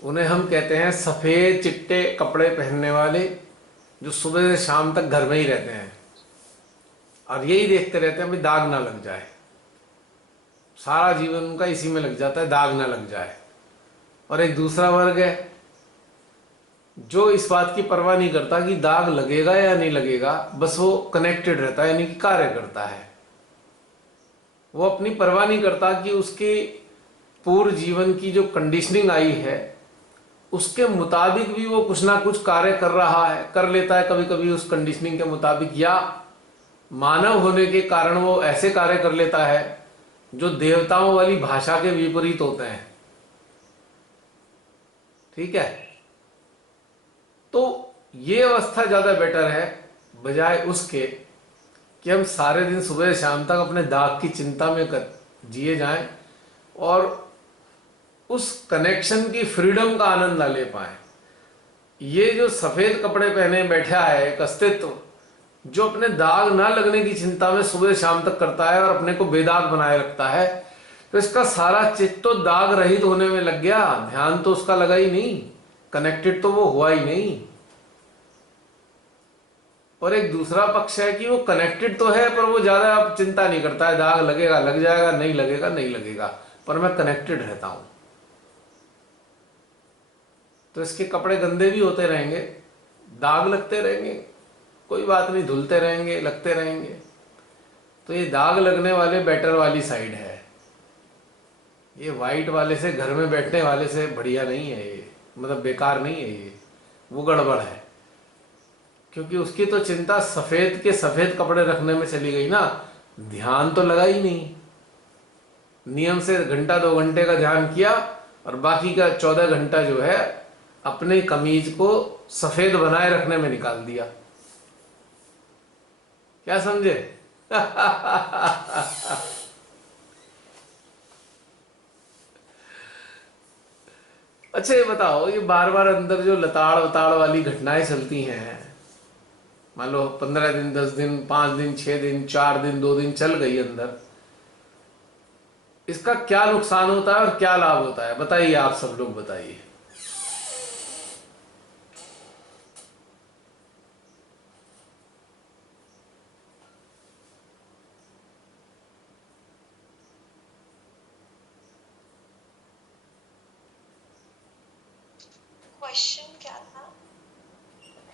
उन्हें हम कहते हैं सफेद चिट्टे कपड़े पहनने वाले, जो सुबह से शाम तक घर में ही रहते हैं और यही देखते रहते हैं भी दाग ना लग जाए, सारा जीवन उनका इसी में लग जाता है, दाग ना लग जाए। और एक दूसरा वर्ग है जो इस बात की परवाह नहीं करता कि दाग लगेगा या नहीं लगेगा, बस वो कनेक्टेड रहता है, यानी कि कार्य करता है। वो अपनी परवाह नहीं करता कि उसके पूर्व जीवन की जो कंडीशनिंग आई है उसके मुताबिक भी वो कुछ ना कुछ कार्य कर रहा है, कर लेता है कभी कभी उस कंडीशनिंग के मुताबिक, या मानव होने के कारण वो ऐसे कार्य कर लेता है जो देवताओं वाली भाषा के विपरीत होते हैं। ठीक है, तो ये अवस्था ज्यादा बेटर है बजाय उसके कि हम सारे दिन सुबह शाम तक अपने दाग की चिंता में जिए जाएं और उस कनेक्शन की फ्रीडम का आनंद ना ले पाए। ये जो सफेद कपड़े पहने बैठा है एक अस्तित्व, जो अपने दाग ना लगने की चिंता में सुबह शाम तक करता है और अपने को बेदाग बनाए रखता है, तो इसका सारा चित्त तो दाग रहित होने में लग गया, ध्यान तो उसका लगा ही नहीं, कनेक्टेड तो वो हुआ ही नहीं। और एक दूसरा पक्ष है कि वो कनेक्टेड तो है पर वो ज्यादा अब चिंता नहीं करता है, दाग लगेगा लग जाएगा, नहीं लगेगा नहीं लगेगा, पर मैं कनेक्टेड रहता हूं। तो इसके कपड़े गंदे भी होते रहेंगे, दाग लगते रहेंगे, कोई बात नहीं, धुलते रहेंगे, लगते रहेंगे। तो ये दाग लगने वाले बेटर वाली साइड है, ये वाइट वाले से, घर में बैठने वाले से बढ़िया नहीं है ये, मतलब बेकार नहीं है ये, वो गड़बड़ है। क्योंकि उसकी तो चिंता सफेद के सफेद कपड़े रखने में चली गई ना, ध्यान तो लगा ही नहीं। नियम से घंटा 2 घंटे का ध्यान किया और बाकी का 14 घंटा जो है अपने कमीज को सफेद बनाए रखने में निकाल दिया। क्या समझे? अच्छा ये बताओ, ये बार बार अंदर जो लताड़ वताड़ वाली घटनाएं चलती हैं, मान लो 15 दिन, 10 दिन, 5 दिन, 6 दिन, 4 दिन, 2 दिन चल गई अंदर, इसका क्या नुकसान होता है और क्या लाभ होता है? बताइए, आप सब लोग बताइए। क्वेश्चन क्या था?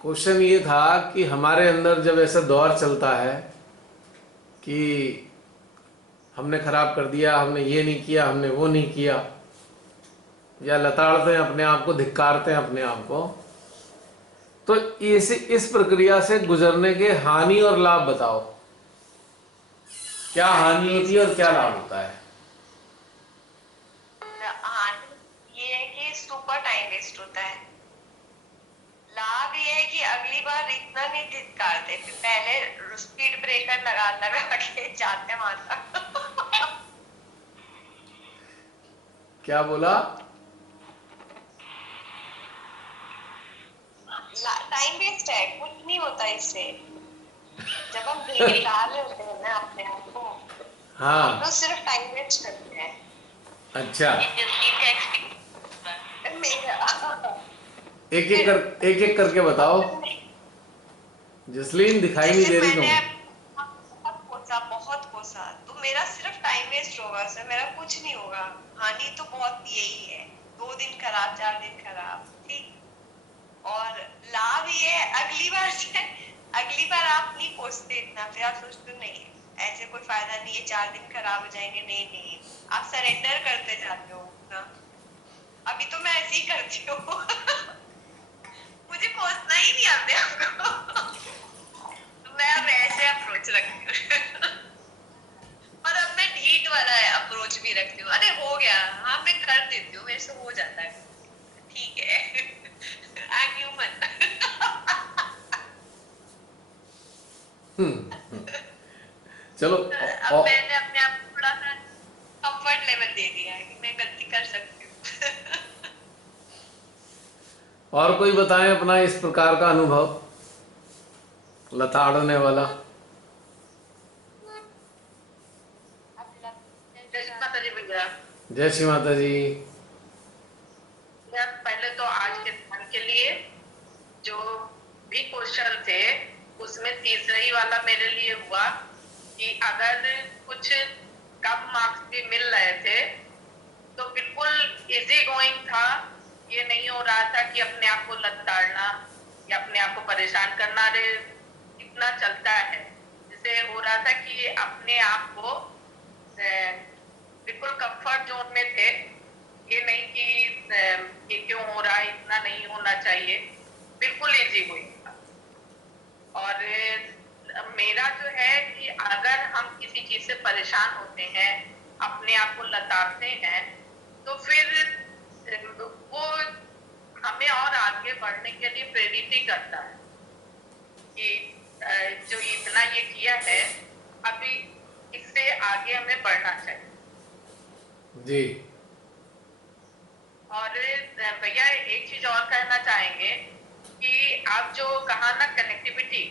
क्वेश्चन ये था कि हमारे अंदर जब ऐसा दौर चलता है कि हमने खराब कर दिया, हमने ये नहीं किया, हमने वो नहीं किया, या लताड़ते हैं अपने आप को, धिक्कारते हैं अपने आप को, तो इस प्रक्रिया से गुजरने के हानि और लाभ बताओ। क्या हानि होती है और क्या लाभ होता है? हानि ये है कि सुपर टाइम वेस्ट होता है। लाभ ये है कि अगली बार इतना नहीं धिक्कारते, फिर पहले स्पीड ब्रेकर लगा लगा के जाते वहां तक। क्या बोला? टाइम वेस्ट है, कुछ नहीं होता इससे। जब हम धिक्कार रहे होते हैं ना अपने आप को, हाँ, हम लोग सिर्फ टाइम वेस्ट करते हैं। अच्छा, मेरा एक एक करके बताओ। जसलीन दिखाई नहीं जैसे दे रही मैंने तुम। बहुत कोसा तो मेरा सिर्फ टाइम वेस्ट होगा सर, मेरा कुछ नहीं होगा। हानि तो बहुत यही है, 2 दिन खराब, 4 दिन खराब, ठीक। और लाभ ये है, अगली बार आप नहीं कोसते इतना, फिर आप सोचते नहीं ऐसे कोई फायदा नहीं है, 4 दिन खराब हो जाएंगे, नहीं नहीं, आप सरेंडर करते जाते हो ना। अभी तो मैं ऐसे ही करती हूँ। मुझे कोसना ही नहीं आते आपको। तो मैं अब ऐसे अप्रोच रखती हूँ। और अब मैं ढीठ वाला अप्रोच भी रखती हूँ, अरे हो गया, हाँ मैं कर देती हूँ, मेरे से हो जाता है, ठीक है। I am human. चलो अब मैंने अपने आप को थोड़ा सा कंफर्ट लेवल दे दिया है कि मैं गलती कर सकती हूँ। और कोई बताएं अपना इस प्रकार का अनुभव, लताड़ने वाला। जय माता जी भैया। जय श्री माता जी। पहले तो आज के ध्यान के लिए जो भी क्वेश्चन थे उसमें तीसरा ही वाला मेरे लिए हुआ कि अगर कुछ कम मार्क्स भी मिल रहे थे तो बिल्कुल इजी गोइंग था, ये नहीं हो रहा था कि अपने आप को लताड़ना या अपने आप को परेशान करना, रे इतना चलता है। जिसे हो रहा था कि अपने आप को बिल्कुल कंफर्ट जोन में थे, ये नहीं कि ये क्यों हो रहा है, इतना नहीं होना चाहिए, बिल्कुल इजी हुई। और मेरा जो है कि अगर हम किसी चीज से परेशान होते हैं, अपने आप को लताड़ते हैं, तो फिर वो हमें और आगे बढ़ने के लिए प्रेरित ही करता है कि जो इतना ये किया है, अभी इससे आगे हमें बढ़ना चाहिए। जी और भैया एक चीज और कहना चाहेंगे कि आप जो कहा ना कनेक्टिविटी,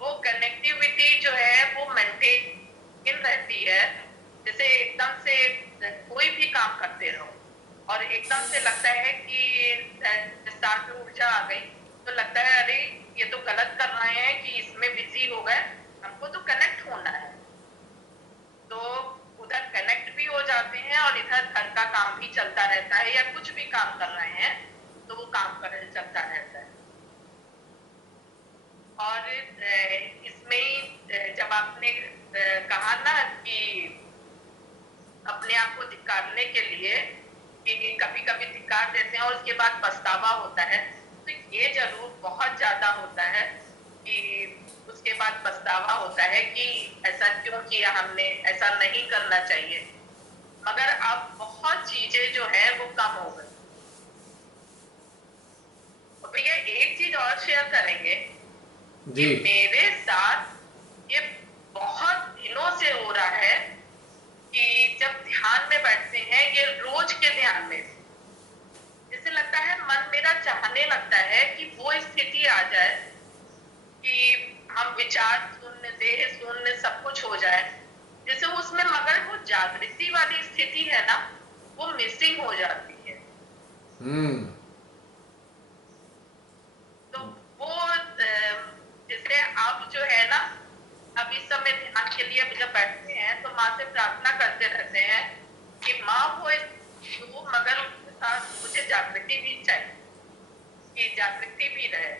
वो कनेक्टिविटी जो है वो मेंटेन रहती है। जैसे एकदम से कोई भी काम करते रहो और एकदम से लगता है कि स्टार पे ऊर्जा आ गई, तो लगता है अरे ये तो गलत कर रहे हैं कि इसमें बिजी हो गए, हमको तो कनेक्ट होना है। तो उधर कनेक्ट भी हो जाते हैं और इधर घर का काम भी चलता रहता है, या कुछ भी काम कर रहे हैं तो वो काम कर चलता रहता है। और इसमें ही जब आपने कहा ना कि अपने आप को धिक्कारने के लिए कि कभी कभी धिक्कार देते हैं और उसके बाद पछतावा होता है, तो ये जरूर बहुत ज्यादा होता है कि उसके बाद पछतावा होता है कि ऐसा क्यों किया हमने, ऐसा नहीं करना चाहिए। मगर अब बहुत चीजें जो है वो कम हो गई। और भैया एक चीज और शेयर करेंगे जी। कि मेरे साथ ये बहुत दिनों से हो रहा है कि जब ध्यान में बैठते हैं, ये रोज के ध्यान में, जैसे लगता है मन मेरा चाहने लगता है कि वो स्थिति आ जाए कि हम विचार शून्य, देह शून्य, सब कुछ हो जाए जैसे उसमें, मगर वो जागृति वाली स्थिति है ना, वो मिसिंग हो जाती है। तो वो जैसे आप जो है ना, अब इस समय ध्यान के लिए जब बैठते हैं तो माँ से प्रार्थना करते रहते हैं कि माँ वो तो, मगर उसके साथ मुझे जागृति भी चाहिए, कि जागृति भी रहे।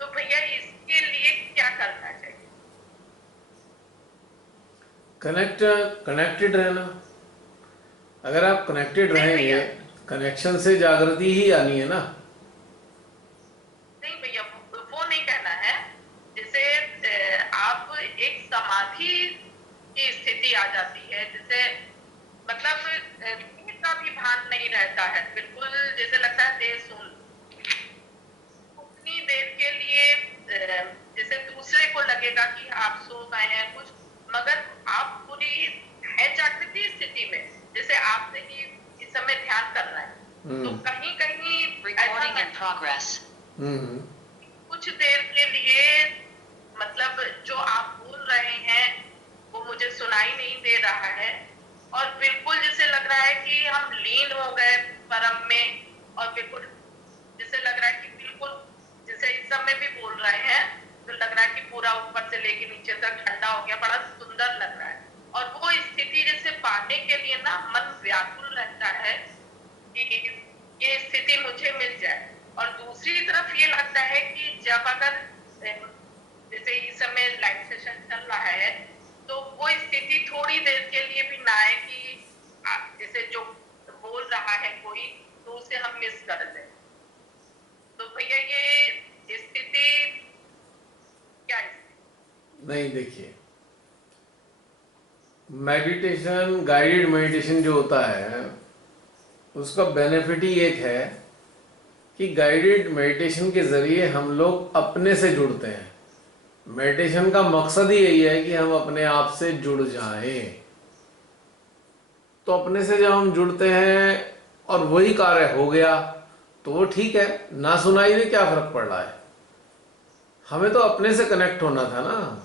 तो भैया इसके लिए क्या करना चाहिए? कनेक्टेड रहना। अगर आप कनेक्टेड रहेंगे, कनेक्शन से जागृति ही आनी है ना। नहीं भैया, वो नहीं कहना है। जैसे आप एक समाधि की स्थिति आ जाती है, जैसे मतलब का भी भान नहीं रहता है, बिल्कुल जैसे लगता है देह सुन, उतनी देर के लिए जैसे दूसरे को लगेगा कि आप सो गए हैं कुछ, मगर आप पूरी है जागृति स्थिति में, जैसे आपसे ही इस समय ध्यान कर रहे हैं। तो कहीं कहीं Recording in progress. कुछ देर के लिए मतलब जो आप बोल रहे हैं वो मुझे सुनाई नहीं दे रहा है, और बिल्कुल जैसे लग रहा है कि हम लीन हो गए परम में, और बिल्कुल जैसे लग रहा है कि बिल्कुल जैसे इस समय भी बोल रहे हैं तो लग रहा है कि पूरा ऊपर से लेके नीचे तक ठंडा हो गया, बड़ा सुंदर लग रहा है। और वो स्थिति जैसे पाने के लिए ना मन व्याकुल रहता है कि ये स्थिति मुझे मिल जाए। और दूसरी तरफ ये लगता है कि जब अगर जैसे इस समय लाइव सेशन चल रहा है तो वो स्थिति थोड़ी देर के लिए भी ना आए कि जैसे जो बोल रहा है कोई, तो उसे हम मिस कर दें। तो भैया ये स्थिति क्या है? नहीं, देखिए, मेडिटेशन, गाइडेड मेडिटेशन जो होता है उसका बेनिफिट ही एक है कि गाइडेड मेडिटेशन के जरिए हम लोग अपने से जुड़ते हैं। मेडिटेशन का मकसद ही यही है कि हम अपने आप से जुड़ जाएं। तो अपने से जब हम जुड़ते हैं और वही कार्य हो गया तो वो ठीक है, ना सुनाई दे क्या फर्क पड़ रहा है। हमें तो अपने से कनेक्ट होना था ना।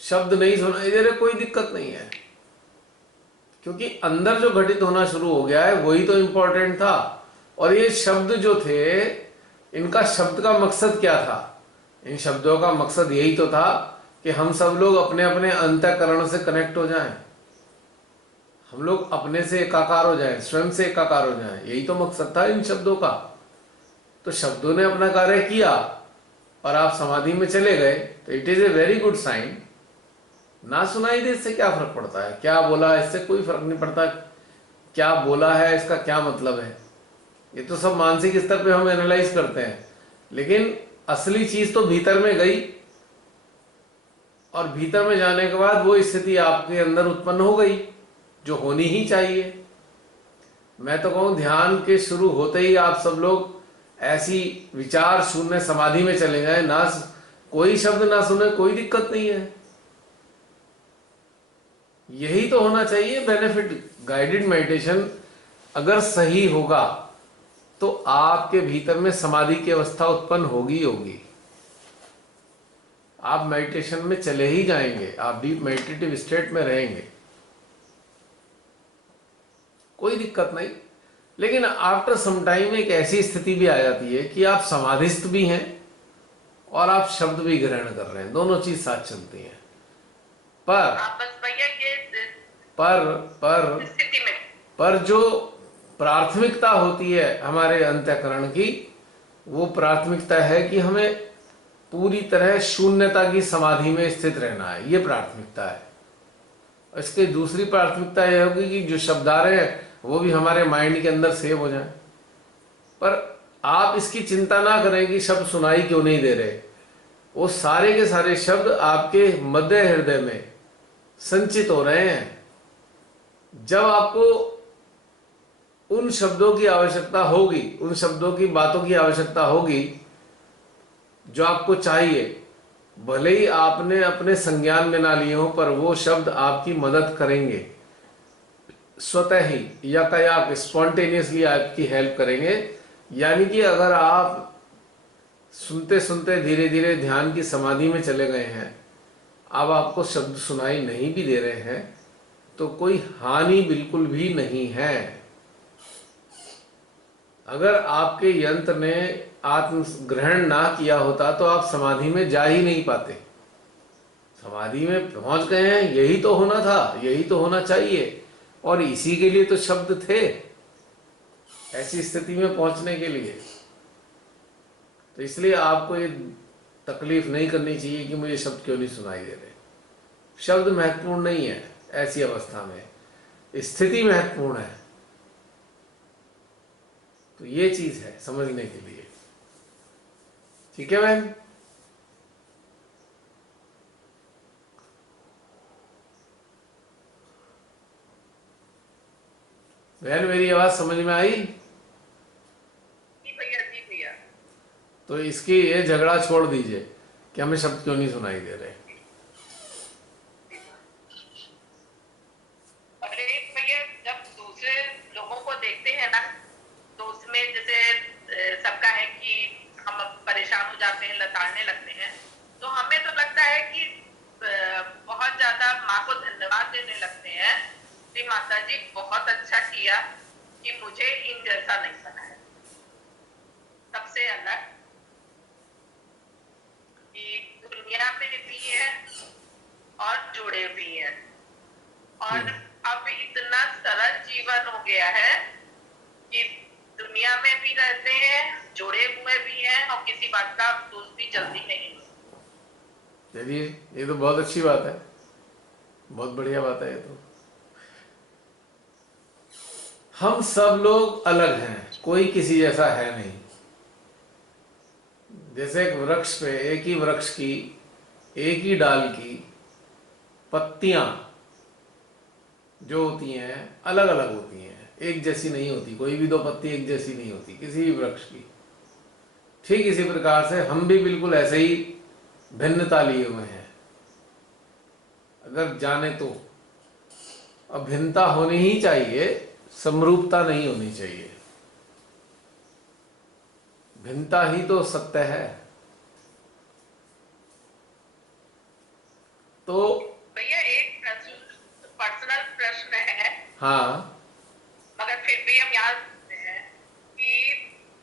शब्द नहीं सुनाई दे रहे, कोई दिक्कत नहीं है, क्योंकि अंदर जो घटित होना शुरू हो गया है वही तो इंपॉर्टेंट था। और ये शब्द जो थे, इनका शब्द का मकसद क्या था? इन शब्दों का मकसद यही तो था कि हम सब लोग अपने अपने अंतःकरण से कनेक्ट हो जाएं, हम लोग अपने से एकाकार हो जाएं, स्वयं से एकाकार हो जाएं। यही तो मकसद था इन शब्दों का। तो शब्दों ने अपना कार्य किया और आप समाधि में चले गए, तो it is a very good sign. ना सुनाई दे इससे क्या फर्क पड़ता है? क्या बोला इससे कोई फर्क नहीं पड़ता। क्या बोला है इसका क्या मतलब है? ये तो सब मानसिक स्तर पे हम एनालाइज करते हैं, लेकिन असली चीज तो भीतर में गई, और भीतर में जाने के बाद वो स्थिति आपके अंदर उत्पन्न हो गई जो होनी ही चाहिए। मैं तो कहूं ध्यान के शुरू होते ही आप सब लोग ऐसी विचार शून्य समाधि में चले जाए, ना कोई शब्द ना सुने, कोई दिक्कत नहीं है। यही तो होना चाहिए बेनिफिट गाइडेड मेडिटेशन अगर सही होगा तो आपके भीतर में समाधि की अवस्था उत्पन्न होगी ही होगी। आप मेडिटेशन में चले ही जाएंगे, आप डीप मेडिटेटिव स्टेट में रहेंगे, कोई दिक्कत नहीं। लेकिन आफ्टर सम टाइम एक ऐसी स्थिति भी आ जाती है कि आप समाधिस्थ भी हैं और आप शब्द भी ग्रहण कर रहे हैं, दोनों चीज साथ चलती हैं। पर हाँ, बस भैया ये पर स्थिति में पर जो प्राथमिकता होती है हमारे अंतःकरण की, वो प्राथमिकता है कि हमें पूरी तरह शून्यता की समाधि में स्थित रहना है, ये प्राथमिकता है। इसकी दूसरी प्राथमिकता यह होगी कि जो शब्द आ रहे हैं वो भी हमारे माइंड के अंदर सेव हो जाए। पर आप इसकी चिंता ना करें कि शब्द सुनाई क्यों नहीं दे रहे, वो सारे के सारे शब्द आपके मध्य हृदय में संचित हो रहे हैं। जब आपको उन शब्दों की आवश्यकता होगी, उन शब्दों की बातों की आवश्यकता होगी जो आपको चाहिए, भले ही आपने अपने संज्ञान में ना लिए हो, पर वो शब्द आपकी मदद करेंगे स्वतः ही, यातायात स्पॉन्टेनियसली आपकी हेल्प करेंगे। यानी कि अगर आप सुनते सुनते धीरे धीरे ध्यान की समाधि में चले गए हैं, अब आपको शब्द सुनाई नहीं भी दे रहे हैं, तो कोई हानि बिल्कुल भी नहीं है। अगर आपके यंत्र ने आत्म ग्रहण ना किया होता तो आप समाधि में जा ही नहीं पाते। समाधि में पहुंच गए हैं, यही तो होना था, यही तो होना चाहिए, और इसी के लिए तो शब्द थे, ऐसी स्थिति में पहुंचने के लिए। तो इसलिए आपको ये तकलीफ नहीं करनी चाहिए कि मुझे शब्द क्यों नहीं सुनाई दे रहे। शब्द महत्वपूर्ण नहीं है ऐसी अवस्था में, स्थिति महत्वपूर्ण है। तो ये चीज है समझने के लिए। ठीक है बहन? बहन मेरी आवाज समझ में आई? जी भैया, जी भैया। तो इसकी ये झगड़ा छोड़ दीजिए कि हमें शब्द क्यों नहीं सुनाई दे रहे। अरे भैया, जब दूसरे लोगों को देखते हैं ना, तो उसमें जैसे सबका है कि हम परेशान हो जाते हैं, लताड़ने लगते हैं, तो हमें तो लगता है कि बहुत ज्यादा माँ को धन्यवाद देने लगते हैं कि माता जी बहुत अच्छा किया कि मुझे इन जैसा नहीं बनाया, सबसे अलग, कि दुनिया में भी है और जुड़े भी हैं, और अब इतना सरल जीवन हो गया है कि दुनिया में भी रहते हैं, जुड़े हुए भी हैं, और किसी बात का अफसोस भी जल्दी नहीं। चलिए, ये तो बहुत अच्छी बात है, बहुत बढ़िया बात है। ये तो हम सब लोग अलग हैं, कोई किसी जैसा है नहीं। जैसे एक वृक्ष पे, एक ही वृक्ष की, एक ही डाल की पत्तियां जो होती हैं अलग अलग होती हैं, एक जैसी नहीं होती। कोई भी दो पत्ती एक जैसी नहीं होती किसी भी वृक्ष की। ठीक इसी प्रकार से हम भी बिल्कुल ऐसे ही भिन्नता लिए हुए हैं। अगर जाने तो अब भिन्नता होनी ही चाहिए, समरूपता नहीं होनी चाहिए। भिन्नता ही तो सत्य है। तो भैया एक पर्सनल प्रश्न है, हाँ, मगर फिर भी हम याद रखते हैं कि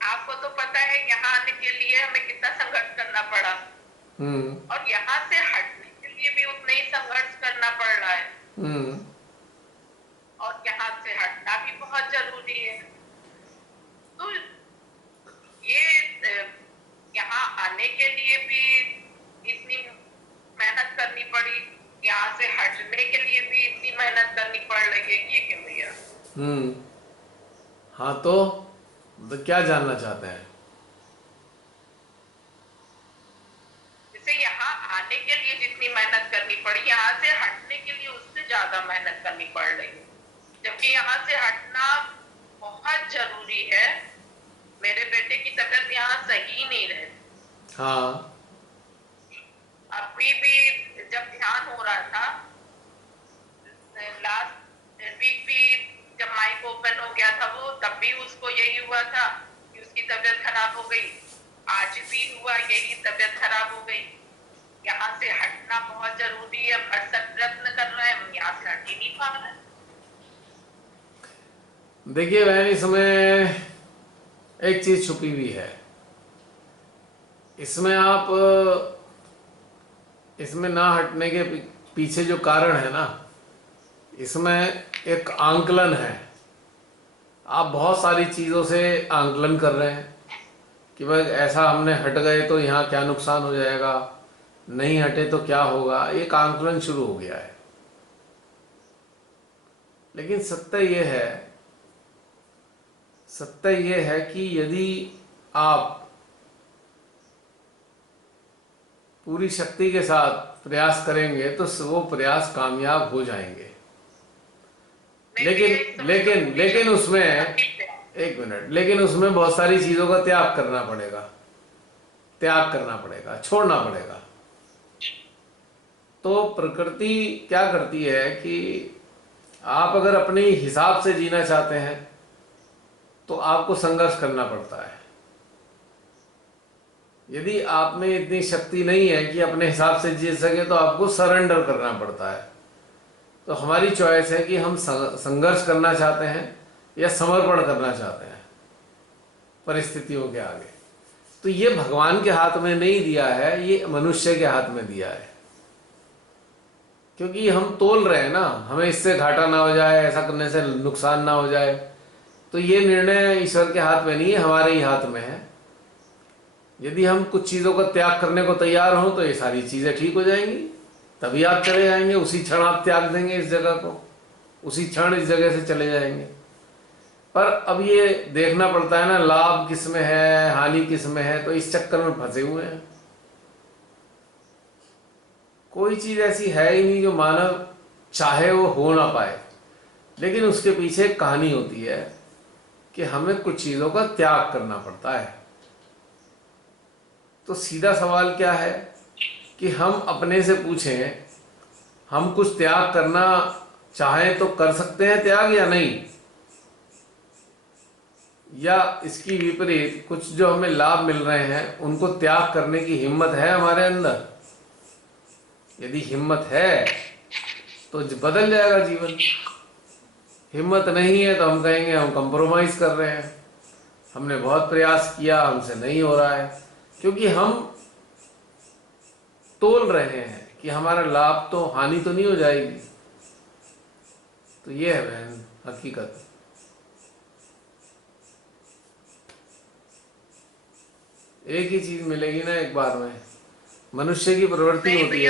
आपको तो पता है यहाँ आने के लिए हमें कितना संघर्ष करना पड़ा, और यहाँ से हटने के लिए भी उतना ही संघर्ष करना पड़ रहा है, और यहाँ से हटना भी बहुत जरूरी है। तो ये यहाँ आने के लिए भी इतनी मेहनत करनी पड़ी, यहाँ से हटने के लिए भी इतनी मेहनत करनी पड़ रही है, ये क्यों भैया? हाँ, तो क्या जानना चाहते हैं? जैसे यहाँ आने के लिए जितनी मेहनत करनी पड़ी, यहाँ से हटने के लिए उससे ज्यादा मेहनत करनी पड़ रही है, जबकि यहाँ से हटना बहुत जरूरी है। मेरे बेटे की तबीयत यहाँ सही नहीं रहती। हाँ, अभी भी जब ध्यान हो रहा था, लास्ट वीक भी जब माइक ओपन हो गया था वो, तब भी उसको यही हुआ था कि उसकी तबीयत खराब हो गई। आज भी हुआ यही, तबीयत खराब हो गई। यहाँ से हटना बहुत जरूरी है, भरसक प्रयत्न कर रहे हैं, हम यहाँ से हट ही नहीं पा रहे हैं। देखिए बहन, इसमें एक चीज छुपी हुई है। इसमें आप इसमें ना हटने के पीछे जो कारण है ना, इसमें एक आंकलन है। आप बहुत सारी चीज़ों से आंकलन कर रहे हैं कि भाई ऐसा हमने हट गए तो यहाँ क्या नुकसान हो जाएगा, नहीं हटे तो क्या होगा, एक आंकलन शुरू हो गया है। लेकिन सत्य यह है कि यदि आप पूरी शक्ति के साथ प्रयास करेंगे तो वो प्रयास कामयाब हो जाएंगे। लेकिन उसमें एक मिनट, लेकिन उसमें बहुत सारी चीजों का त्याग करना पड़ेगा, छोड़ना पड़ेगा। तो प्रकृति क्या करती है कि आप अगर अपने हिसाब से जीना चाहते हैं तो आपको संघर्ष करना पड़ता है। यदि आप में इतनी शक्ति नहीं है कि अपने हिसाब से जी सके तो आपको सरेंडर करना पड़ता है। तो हमारी चॉइस है कि हम संघर्ष करना चाहते हैं या समर्पण करना चाहते हैं परिस्थितियों के आगे। तो ये भगवान के हाथ में नहीं दिया है, ये मनुष्य के हाथ में दिया है। क्योंकि हम तोल रहे हैं ना, हमें इससे घाटा ना हो जाए, ऐसा करने से नुकसान ना हो जाए। तो ये निर्णय ईश्वर के हाथ में नहीं है, हमारे ही हाथ में है। यदि हम कुछ चीज़ों का त्याग करने को तैयार हों तो ये सारी चीज़ें ठीक हो जाएंगी, तभी आप चले जाएंगे। उसी क्षण आप त्याग देंगे इस जगह को, उसी क्षण इस जगह से चले जाएंगे। पर अब ये देखना पड़ता है ना, लाभ किस में है, हानि किस में है, तो इस चक्कर में फंसे हुए हैं। कोई चीज़ ऐसी है ही नहीं जो मानव चाहे वो हो ना पाए, लेकिन उसके पीछे एक कहानी होती है कि हमें कुछ चीज़ों का त्याग करना पड़ता है। तो सीधा सवाल क्या है कि हम अपने से पूछें, हम कुछ त्याग करना चाहें तो कर सकते हैं त्याग या नहीं, या इसकी विपरीत कुछ जो हमें लाभ मिल रहे हैं उनको त्याग करने की हिम्मत है हमारे अंदर। यदि हिम्मत है तो बदल जाएगा जीवन। हिम्मत नहीं है तो हम कहेंगे हम कंप्रोमाइज कर रहे हैं, हमने बहुत प्रयास किया, हमसे नहीं हो रहा है। क्योंकि हम तोल रहे हैं कि हमारा लाभ तो हानि तो नहीं हो जाएगी। तो ये है बहन हकीकत। एक ही चीज मिलेगी ना एक बार में। मनुष्य की प्रवृत्ति होती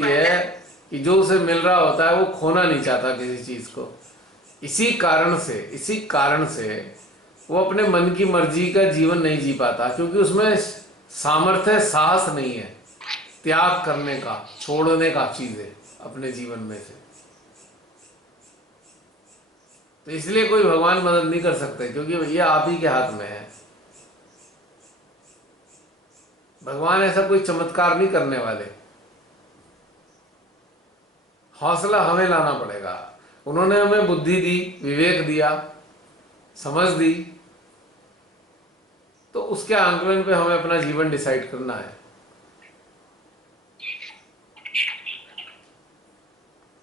है कि जो उसे मिल रहा होता है वो खोना नहीं चाहता किसी चीज को। इसी कारण से वो अपने मन की मर्जी का जीवन नहीं जी पाता, क्योंकि उसमें सामर्थ्य, साहस नहीं है त्याग करने का, छोड़ने का चीजें अपने जीवन में से। तो इसलिए कोई भगवान मदद नहीं कर सकते, क्योंकि भैया आप ही के हाथ में है। भगवान ऐसा कोई चमत्कार नहीं करने वाले। हौसला हमें लाना पड़ेगा। उन्होंने हमें बुद्धि दी, विवेक दिया, समझ दी, तो उसके आंकलन पे हमें अपना जीवन डिसाइड करना है।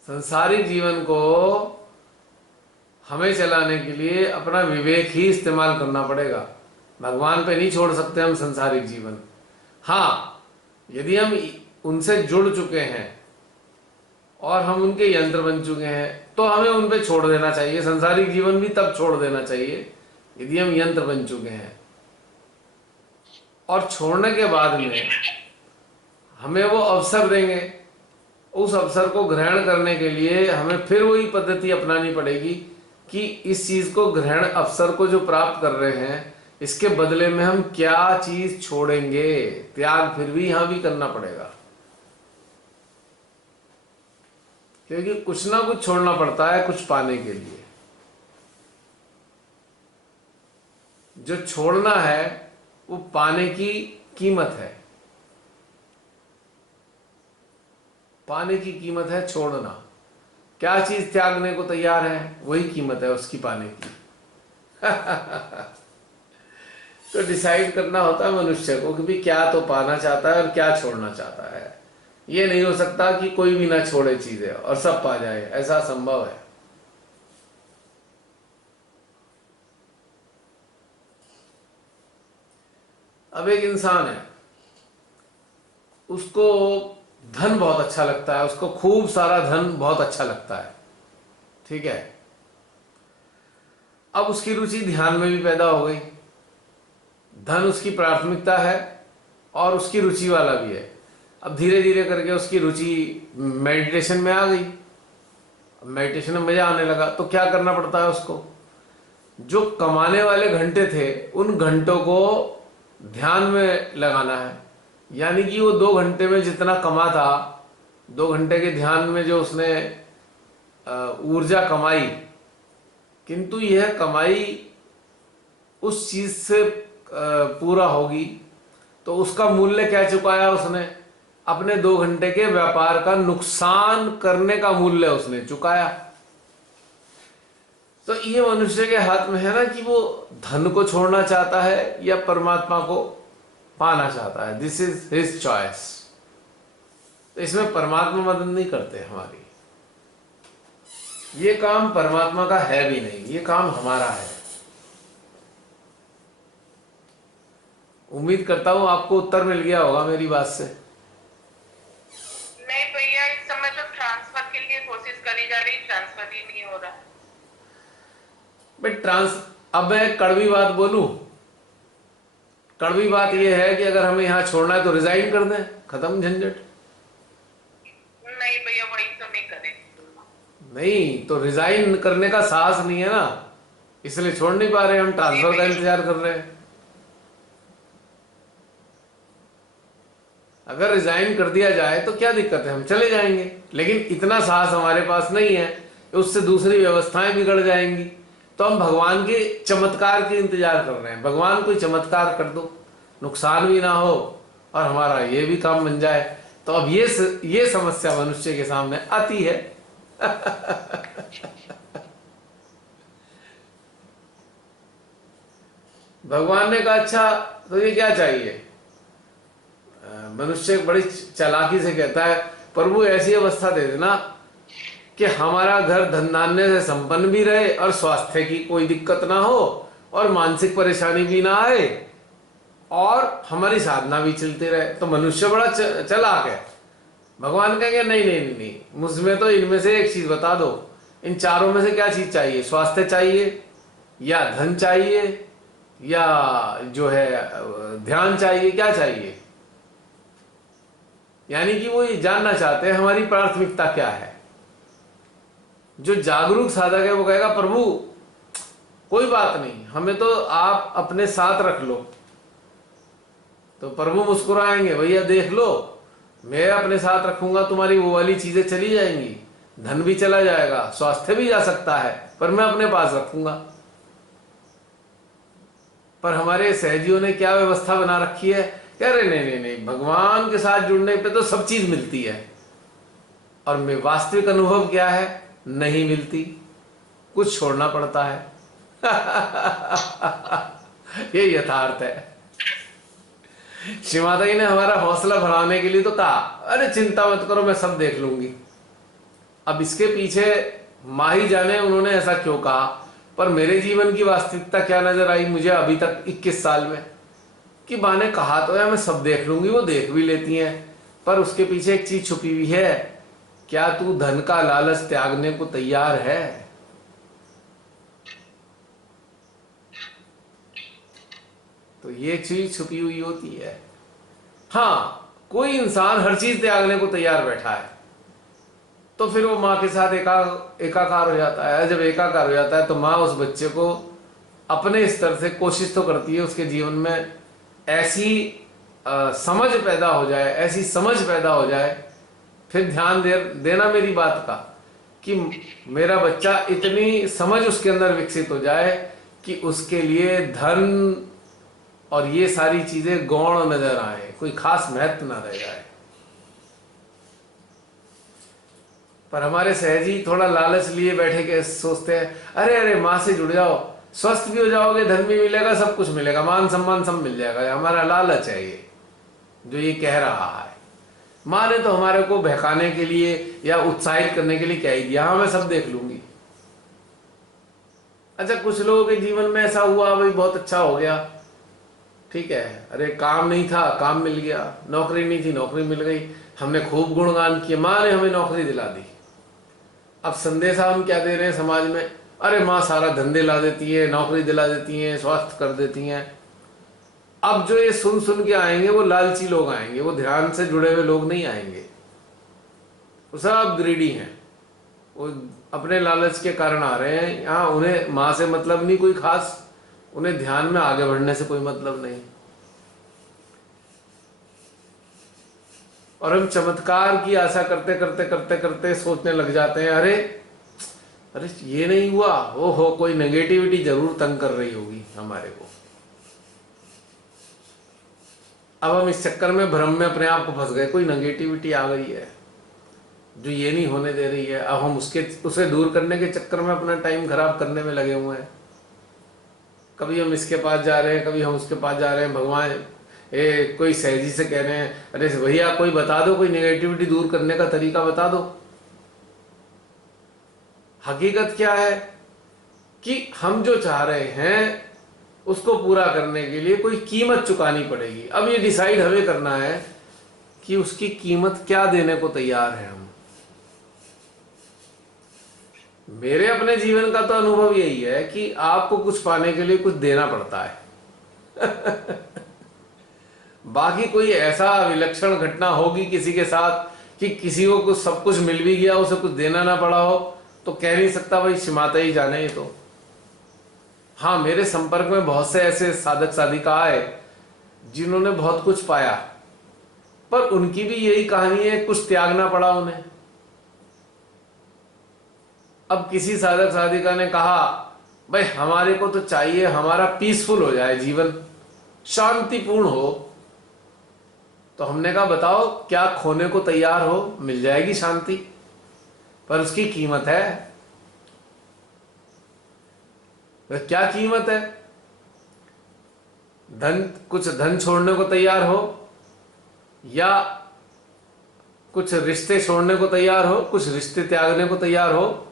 संसारिक जीवन को हमें चलाने के लिए अपना विवेक ही इस्तेमाल करना पड़ेगा। भगवान पे नहीं छोड़ सकते हम संसारिक जीवन। हाँ, यदि हम उनसे जुड़ चुके हैं और हम उनके यंत्र बन चुके हैं तो हमें उन पे छोड़ देना चाहिए। संसारिक जीवन भी तब छोड़ देना चाहिए यदि हम यंत्र बन चुके हैं। और छोड़ने के बाद में हमें वो अवसर देंगे। उस अवसर को ग्रहण करने के लिए हमें फिर वही पद्धति अपनानी पड़ेगी कि इस चीज को ग्रहण, अवसर को जो प्राप्त कर रहे हैं, इसके बदले में हम क्या चीज छोड़ेंगे। त्याग फिर भी यहां भी करना पड़ेगा, क्योंकि कुछ ना कुछ छोड़ना पड़ता है कुछ पाने के लिए। जो छोड़ना है वो पाने की कीमत है। पाने की कीमत है छोड़ना। क्या चीज त्यागने को तैयार है, वही कीमत है उसकी पाने की। तो डिसाइड करना होता है मनुष्य को कि भी क्या तो पाना चाहता है और क्या छोड़ना चाहता है। ये नहीं हो सकता कि कोई भी ना छोड़े चीजें और सब पा जाए, ऐसा संभव है? अब एक इंसान है, उसको धन बहुत अच्छा लगता है, उसको खूब सारा धन बहुत अच्छा लगता है, ठीक है। अब उसकी रुचि ध्यान में भी पैदा हो गई, धन उसकी प्राथमिकता है और उसकी रुचि वाला भी है। अब धीरे धीरे करके उसकी रुचि मेडिटेशन में आ गई, मेडिटेशन में मजा आने लगा। तो क्या करना पड़ता है उसको, जो कमाने वाले घंटे थे उन घंटों को ध्यान में लगाना है। यानी कि वो 2 घंटे में जितना कमा था, 2 घंटे के ध्यान में जो उसने ऊर्जा कमाई, किंतु यह कमाई उस चीज से पूरा होगी तो उसका मूल्य क्या चुकाया उसने, अपने 2 घंटे के व्यापार का नुकसान करने का मूल्य उसने चुकाया। तो ये मनुष्य के हाथ में है ना कि वो धन को छोड़ना चाहता है या परमात्मा को पाना चाहता है। This is his choice. तो इसमें परमात्मा मदद नहीं करते हमारी, ये काम परमात्मा का है भी नहीं, ये काम हमारा है। उम्मीद करता हूं आपको उत्तर मिल गया होगा मेरी बात से। नहीं भैया, इस समय तो ट्रांसफर के लिए कोशिश करी जा रही, ट्रांसफर ही नहीं हो रहा। अब मैं कड़वी बात बोलूं, कड़वी बात यह है कि अगर हमें यहां छोड़ना है तो रिजाइन कर दें, खत्म झंझट। नहीं भैया, वही तो नहीं करे। नहीं तो रिजाइन करने का साहस नहीं है ना, इसलिए छोड़ नहीं पा रहे, हम ट्रांसफर का इंतजार कर रहे हैं। अगर रिजाइन कर दिया जाए तो क्या दिक्कत है, हम चले जाएंगे। लेकिन इतना साहस हमारे पास नहीं है, उससे दूसरी व्यवस्थाएं बिगड़ जाएंगी। तो हम भगवान के चमत्कार के इंतजार कर रहे हैं, भगवान कोई चमत्कार कर दो, नुकसान भी ना हो और हमारा ये भी काम बन जाए। तो अब ये समस्या मनुष्य के सामने आती है। भगवान ने कहा अच्छा तो ये क्या चाहिए। मनुष्य बड़ी चालाकी से कहता है प्रभु ऐसी अवस्था दे देना कि हमारा घर धन धान्य से संपन्न भी रहे और स्वास्थ्य की कोई दिक्कत ना हो और मानसिक परेशानी भी ना आए और हमारी साधना भी चलती रहे। तो मनुष्य बड़ा चालाक है। भगवान कहेंगे नहीं नहीं नहीं, नहीं, मुझमें तो इनमें से एक चीज बता दो, इन चारों में से क्या चीज चाहिए, स्वास्थ्य चाहिए या धन चाहिए या जो है ध्यान चाहिए, क्या चाहिए। यानी कि वो ये जानना चाहते हैं हमारी प्राथमिकता क्या है। जो जागरूक साधक है वो कहेगा प्रभु कोई बात नहीं, हमें तो आप अपने साथ रख लो। तो प्रभु मुस्कुराएंगे, भैया देख लो मैं अपने साथ रखूंगा, तुम्हारी वो वाली चीजें चली जाएंगी, धन भी चला जाएगा, स्वास्थ्य भी जा सकता है, पर मैं अपने पास रखूंगा। पर हमारे सहजियों ने क्या व्यवस्था बना रखी है, कह रहे नहीं नहीं नहीं, भगवान के साथ जुड़ने पे तो सब चीज मिलती है और में वास्तविक अनुभव क्या है, नहीं मिलती, कुछ छोड़ना पड़ता है। ये यथार्थ है। श्री माता जी ने हमारा हौसला बढ़ाने के लिए तो कहा अरे चिंता मत करो मैं सब देख लूंगी। अब इसके पीछे माही जाने उन्होंने ऐसा क्यों कहा, पर मेरे जीवन की वास्तविकता क्या नजर आई मुझे अभी तक 21 साल में, कि माँ ने कहा तो है मैं सब देख लूंगी, वो देख भी लेती हैं, पर उसके पीछे एक चीज छुपी हुई है, क्या तू धन का लालच त्यागने को तैयार है। तो ये चीज छुपी हुई होती है। हाँ, कोई इंसान हर चीज त्यागने को तैयार बैठा है तो फिर वो माँ के साथ एकाकार हो जाता है। जब एकाकार हो जाता है तो माँ उस बच्चे को अपने स्तर से कोशिश तो करती है उसके जीवन में ऐसी समझ पैदा हो जाए, ऐसी समझ पैदा हो जाए, फिर ध्यान देना मेरी बात का, कि मेरा बच्चा इतनी समझ उसके अंदर विकसित हो जाए कि उसके लिए धन और ये सारी चीजें गौण नजर आए, कोई खास महत्व ना रह जाए। पर हमारे सहजी थोड़ा लालच लिए बैठे के सोचते हैं, अरे अरे माँ से जुड़ जाओ, स्वस्थ भी हो जाओगे, धन भी मिलेगा, सब कुछ मिलेगा, मान सम्मान सब मिल जाएगा। हमारा लालच है ये जो ये कह रहा है। माँ ने तो हमारे को बहकाने के लिए या उत्साहित करने के लिए कह ही दिया, हाँ मैं सब देख लूंगी। अच्छा, कुछ लोगों के जीवन में ऐसा हुआ, भाई बहुत अच्छा हो गया, ठीक है, अरे काम नहीं था काम मिल गया, नौकरी नहीं थी नौकरी मिल गई, हमने खूब गुणगान किए, माँ ने हमें नौकरी दिला दी। अब संदेशा हम क्या दे रहे हैं समाज में, अरे माँ सारा धन दिला देती है, नौकरी दिला देती है, स्वास्थ्य कर देती हैं। अब जो ये सुन सुन के आएंगे वो लालची लोग आएंगे, वो ध्यान से जुड़े हुए लोग नहीं आएंगे, वो सब ग्रीडी हैं, वो अपने लालच के कारण आ रहे हैं यहाँ। उन्हें माँ से मतलब नहीं कोई खास, उन्हें ध्यान में आगे बढ़ने से कोई मतलब नहीं। और हम चमत्कार की आशा करते करते करते करते सोचने लग जाते हैं, अरे अरे ये नहीं हुआ, ओ हो कोई नेगेटिविटी जरूर तंग कर रही होगी हमारे को। अब हम इस चक्कर में भ्रम में अपने आप को फंस गए, कोई नेगेटिविटी आ गई है जो ये नहीं होने दे रही है। अब हम उसे दूर करने के चक्कर में अपना टाइम खराब करने में लगे हुए हैं। कभी हम इसके पास जा रहे हैं, कभी हम उसके पास जा रहे हैं, भगवान कोई सहजी से कह रहे हैं, अरे भैया कोई बता दो, कोई नेगेटिविटी दूर करने का तरीका बता दो। हकीकत क्या है कि हम जो चाह रहे हैं उसको पूरा करने के लिए कोई कीमत चुकानी पड़ेगी। अब ये डिसाइड हमें करना है कि उसकी कीमत क्या देने को तैयार है हम। मेरे अपने जीवन का तो अनुभव यही है कि आपको कुछ पाने के लिए कुछ देना पड़ता है। बाकी कोई ऐसा विलक्षण घटना होगी किसी के साथ कि किसी को कुछ सब कुछ मिल भी गया, उसे कुछ देना ना पड़ा हो, तो कह नहीं सकता भाई शिमाता ही जाने। तो हाँ, मेरे संपर्क में बहुत से ऐसे साधक साधिका आए जिन्होंने बहुत कुछ पाया, पर उनकी भी यही कहानी है, कुछ त्यागना पड़ा उन्हें। अब किसी साधक साधिका ने कहा, भाई हमारे को तो चाहिए हमारा पीसफुल हो जाए जीवन, शांतिपूर्ण हो। तो हमने कहा बताओ क्या खोने को तैयार हो, मिल जाएगी शांति, पर उसकी कीमत है। तो क्या कीमत है? कुछ धन छोड़ने को तैयार हो, या कुछ रिश्ते छोड़ने को तैयार हो, कुछ रिश्ते त्यागने को तैयार हो,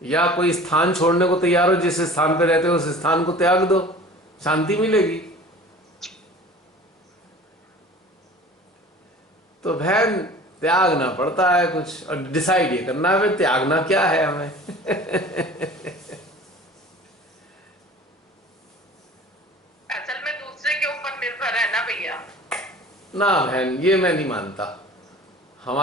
या कोई स्थान छोड़ने को तैयार हो, जिस स्थान पे रहते हो उस स्थान को त्याग दो, शांति मिलेगी। तो बहन त्यागना पड़ता है कुछ, और डिसाइड ये करना है त्यागना क्या है हमें। असल में दूसरे के ऊपर निर्भर है ना भैया। ना बहन, ये मैं नहीं मानता। हम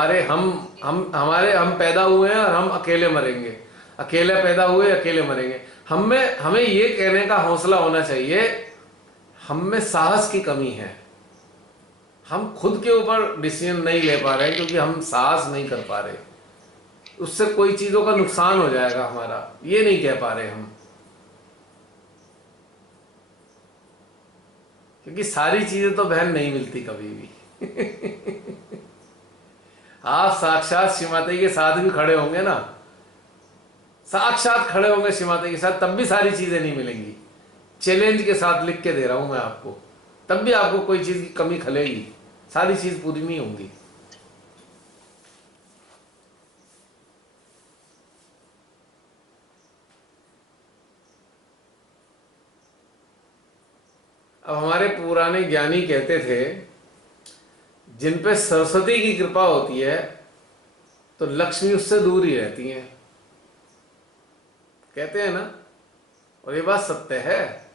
पैदा हुए हैं और हम अकेले मरेंगे, अकेले पैदा हुए अकेले मरेंगे। हमें ये कहने का हौसला होना चाहिए, हम में साहस की कमी है, हम खुद के ऊपर डिसीजन नहीं ले पा रहे क्योंकि हम साहस नहीं कर पा रहे, उससे कोई चीजों का नुकसान हो जाएगा हमारा, ये नहीं कह पा रहे हम। क्योंकि सारी चीजें तो बहन नहीं मिलती कभी भी। आप साक्षात श्रीमाता के साथ भी खड़े होंगे ना, साक्षात खड़े होंगे श्रीमाता के साथ, तब भी सारी चीजें नहीं मिलेंगी। चैलेंज के साथ लिख के दे रहा हूं मैं आपको, तब भी आपको कोई चीज की कमी खलेगी, सारी चीज पूरी नहीं होंगी। अब हमारे पुराने ज्ञानी कहते थे, जिन पे सरस्वती की कृपा होती है तो लक्ष्मी उससे दूर ही रहती है, कहते हैं ना, और ये बात सत्य है।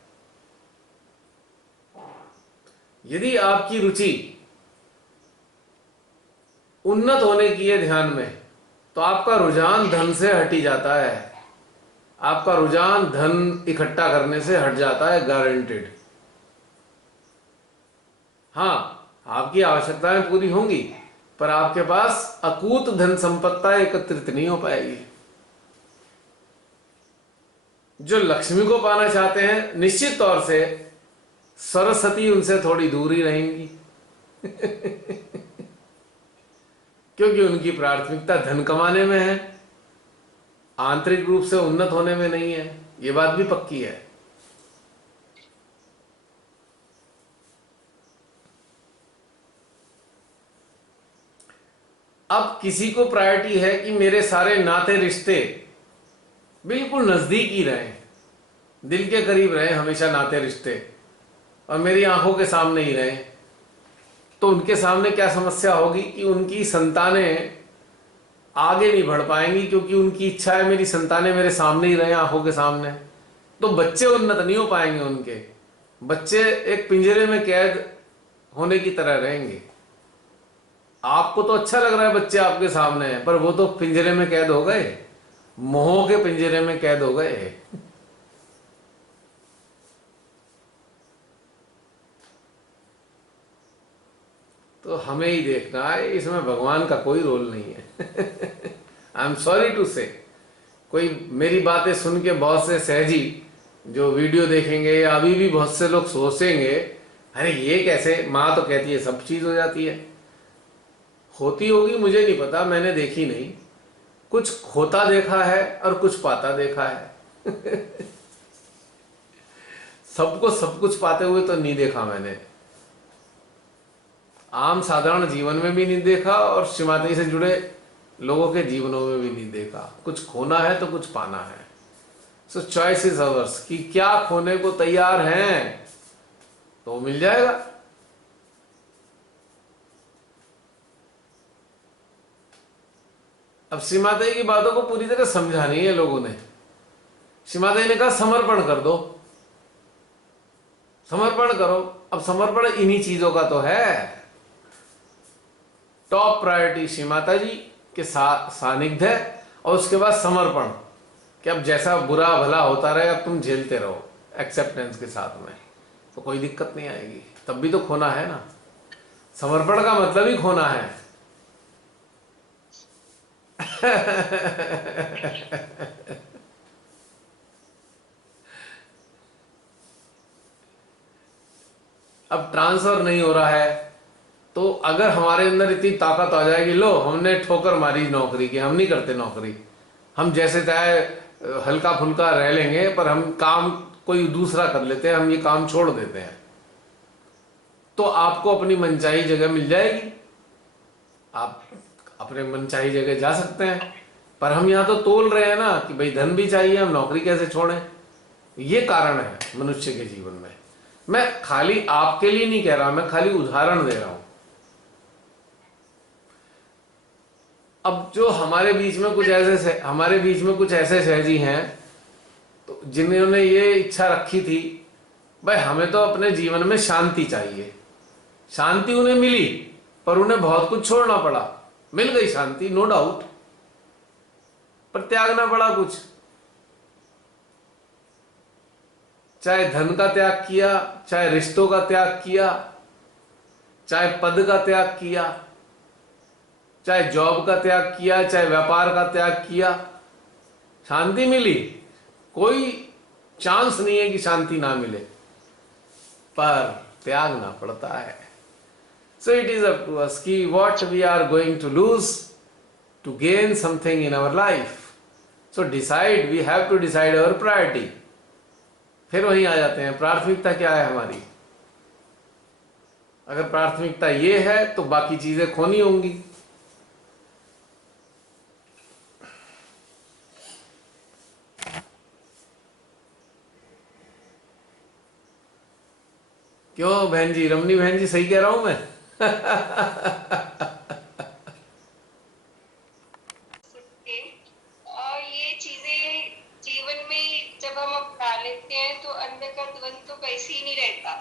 यदि आपकी रुचि उन्नत होने की है ध्यान में, तो आपका रुझान धन से हटी जाता है, आपका रुझान धन इकट्ठा करने से हट जाता है, गारंटेड। हाँ, आपकी आवश्यकताएं पूरी होंगी, पर आपके पास अकूत धन संपत्ता एकत्रित नहीं हो पाएगी। जो लक्ष्मी को पाना चाहते हैं, निश्चित तौर से सरस्वती उनसे थोड़ी दूर ही रहेंगी। क्योंकि उनकी प्राथमिकता धन कमाने में है, आंतरिक रूप से उन्नत होने में नहीं है। ये बात भी पक्की है। अब किसी को प्रायोरिटी है कि मेरे सारे नाते रिश्ते बिल्कुल नजदीक ही रहें, दिल के करीब रहें हमेशा नाते रिश्ते, और मेरी आंखों के सामने ही रहें। तो उनके सामने क्या समस्या होगी कि उनकी संतानें आगे नहीं बढ़ पाएंगी, क्योंकि उनकी इच्छा है मेरी संतानें मेरे सामने ही रहें, आंखों के सामने। तो बच्चे उन्नत नहीं हो पाएंगे, उनके बच्चे एक पिंजरे में कैद होने की तरह रहेंगे। आपको तो अच्छा लग रहा है बच्चे आपके सामने हैं, पर वो तो पिंजरे में कैद हो गए, मोह के पिंजरे में कैद हो गए। तो हमें ही देखना है, इसमें भगवान का कोई रोल नहीं है। आई एम सॉरी टू से, कोई मेरी बातें सुन के बहुत से सहजी जो वीडियो देखेंगे, या अभी भी बहुत से लोग सोचेंगे अरे ये कैसे, माँ तो कहती है सब चीज हो जाती है। होती होगी मुझे नहीं पता, मैंने देखी नहीं। कुछ खोता देखा है और कुछ पाता देखा है। सबको सब कुछ पाते हुए तो नहीं देखा मैंने, आम साधारण जीवन में भी नहीं देखा, और श्रीमाता से जुड़े लोगों के जीवनों में भी नहीं देखा। कुछ खोना है तो कुछ पाना है। सो चॉइस इज अवर्स, कि क्या खोने को तैयार हैं तो मिल जाएगा। अब श्रीमाता की बातों को पूरी तरह समझा नहीं है लोगों ने। श्रीमाता ने कहा समर्पण कर दो, समर्पण करो। अब समर्पण इन्हीं चीजों का तो है। टॉप प्रायोरिटी श्री माता जी के सानिध्य है, और उसके बाद समर्पण, कि अब जैसा बुरा भला होता रहे अब तुम झेलते रहो एक्सेप्टेंस के साथ में, तो कोई दिक्कत नहीं आएगी। तब भी तो खोना है ना, समर्पण का मतलब ही खोना है। अब ट्रांसफर नहीं हो रहा है, तो अगर हमारे अंदर इतनी ताकत आ जाएगी, लो हमने ठोकर मारी नौकरी की, हम नहीं करते नौकरी, हम जैसे चाहे हल्का फुल्का रह लेंगे, पर हम काम कोई दूसरा कर लेते हैं, हम ये काम छोड़ देते हैं, तो आपको अपनी मनचाही जगह मिल जाएगी, आप अपने मनचाही जगह जा सकते हैं। पर हम यहाँ तो तोल रहे हैं ना कि भाई धन भी चाहिए, हम नौकरी कैसे छोड़ें। ये कारण है मनुष्य के जीवन में। मैं खाली आपके लिए नहीं कह रहा, मैं खाली उदाहरण दे रहा हूं। अब जो हमारे बीच में कुछ ऐसे सहजी हैं, तो जिन्होंने ये इच्छा रखी थी भाई हमें तो अपने जीवन में शांति चाहिए, शांति उन्हें मिली, पर उन्हें बहुत कुछ छोड़ना पड़ा। मिल गई शांति नो डाउट, पर त्यागना पड़ा कुछ। चाहे धन का त्याग किया, चाहे रिश्तों का त्याग किया, चाहे पद का त्याग किया, चाहे जॉब का त्याग किया, चाहे व्यापार का त्याग किया, शांति मिली। कोई चांस नहीं है कि शांति ना मिले, पर त्यागना पड़ता है। So it is up to us कि what we are going to lose to gain something in our life. So decide, we have to decide our priority. फिर वहीं आ जाते हैं, प्राथमिकता क्या है हमारी। अगर प्राथमिकता ये है तो बाकी चीजें खोनी होंगी। क्यों बहन जी, रमनी बहन जी, सही कह रहा हूं मैं? और ये चीजें जीवन में जब हम अपना लेते हैं तो अंदर का द्वंद तो वैसे ही नहीं रहता।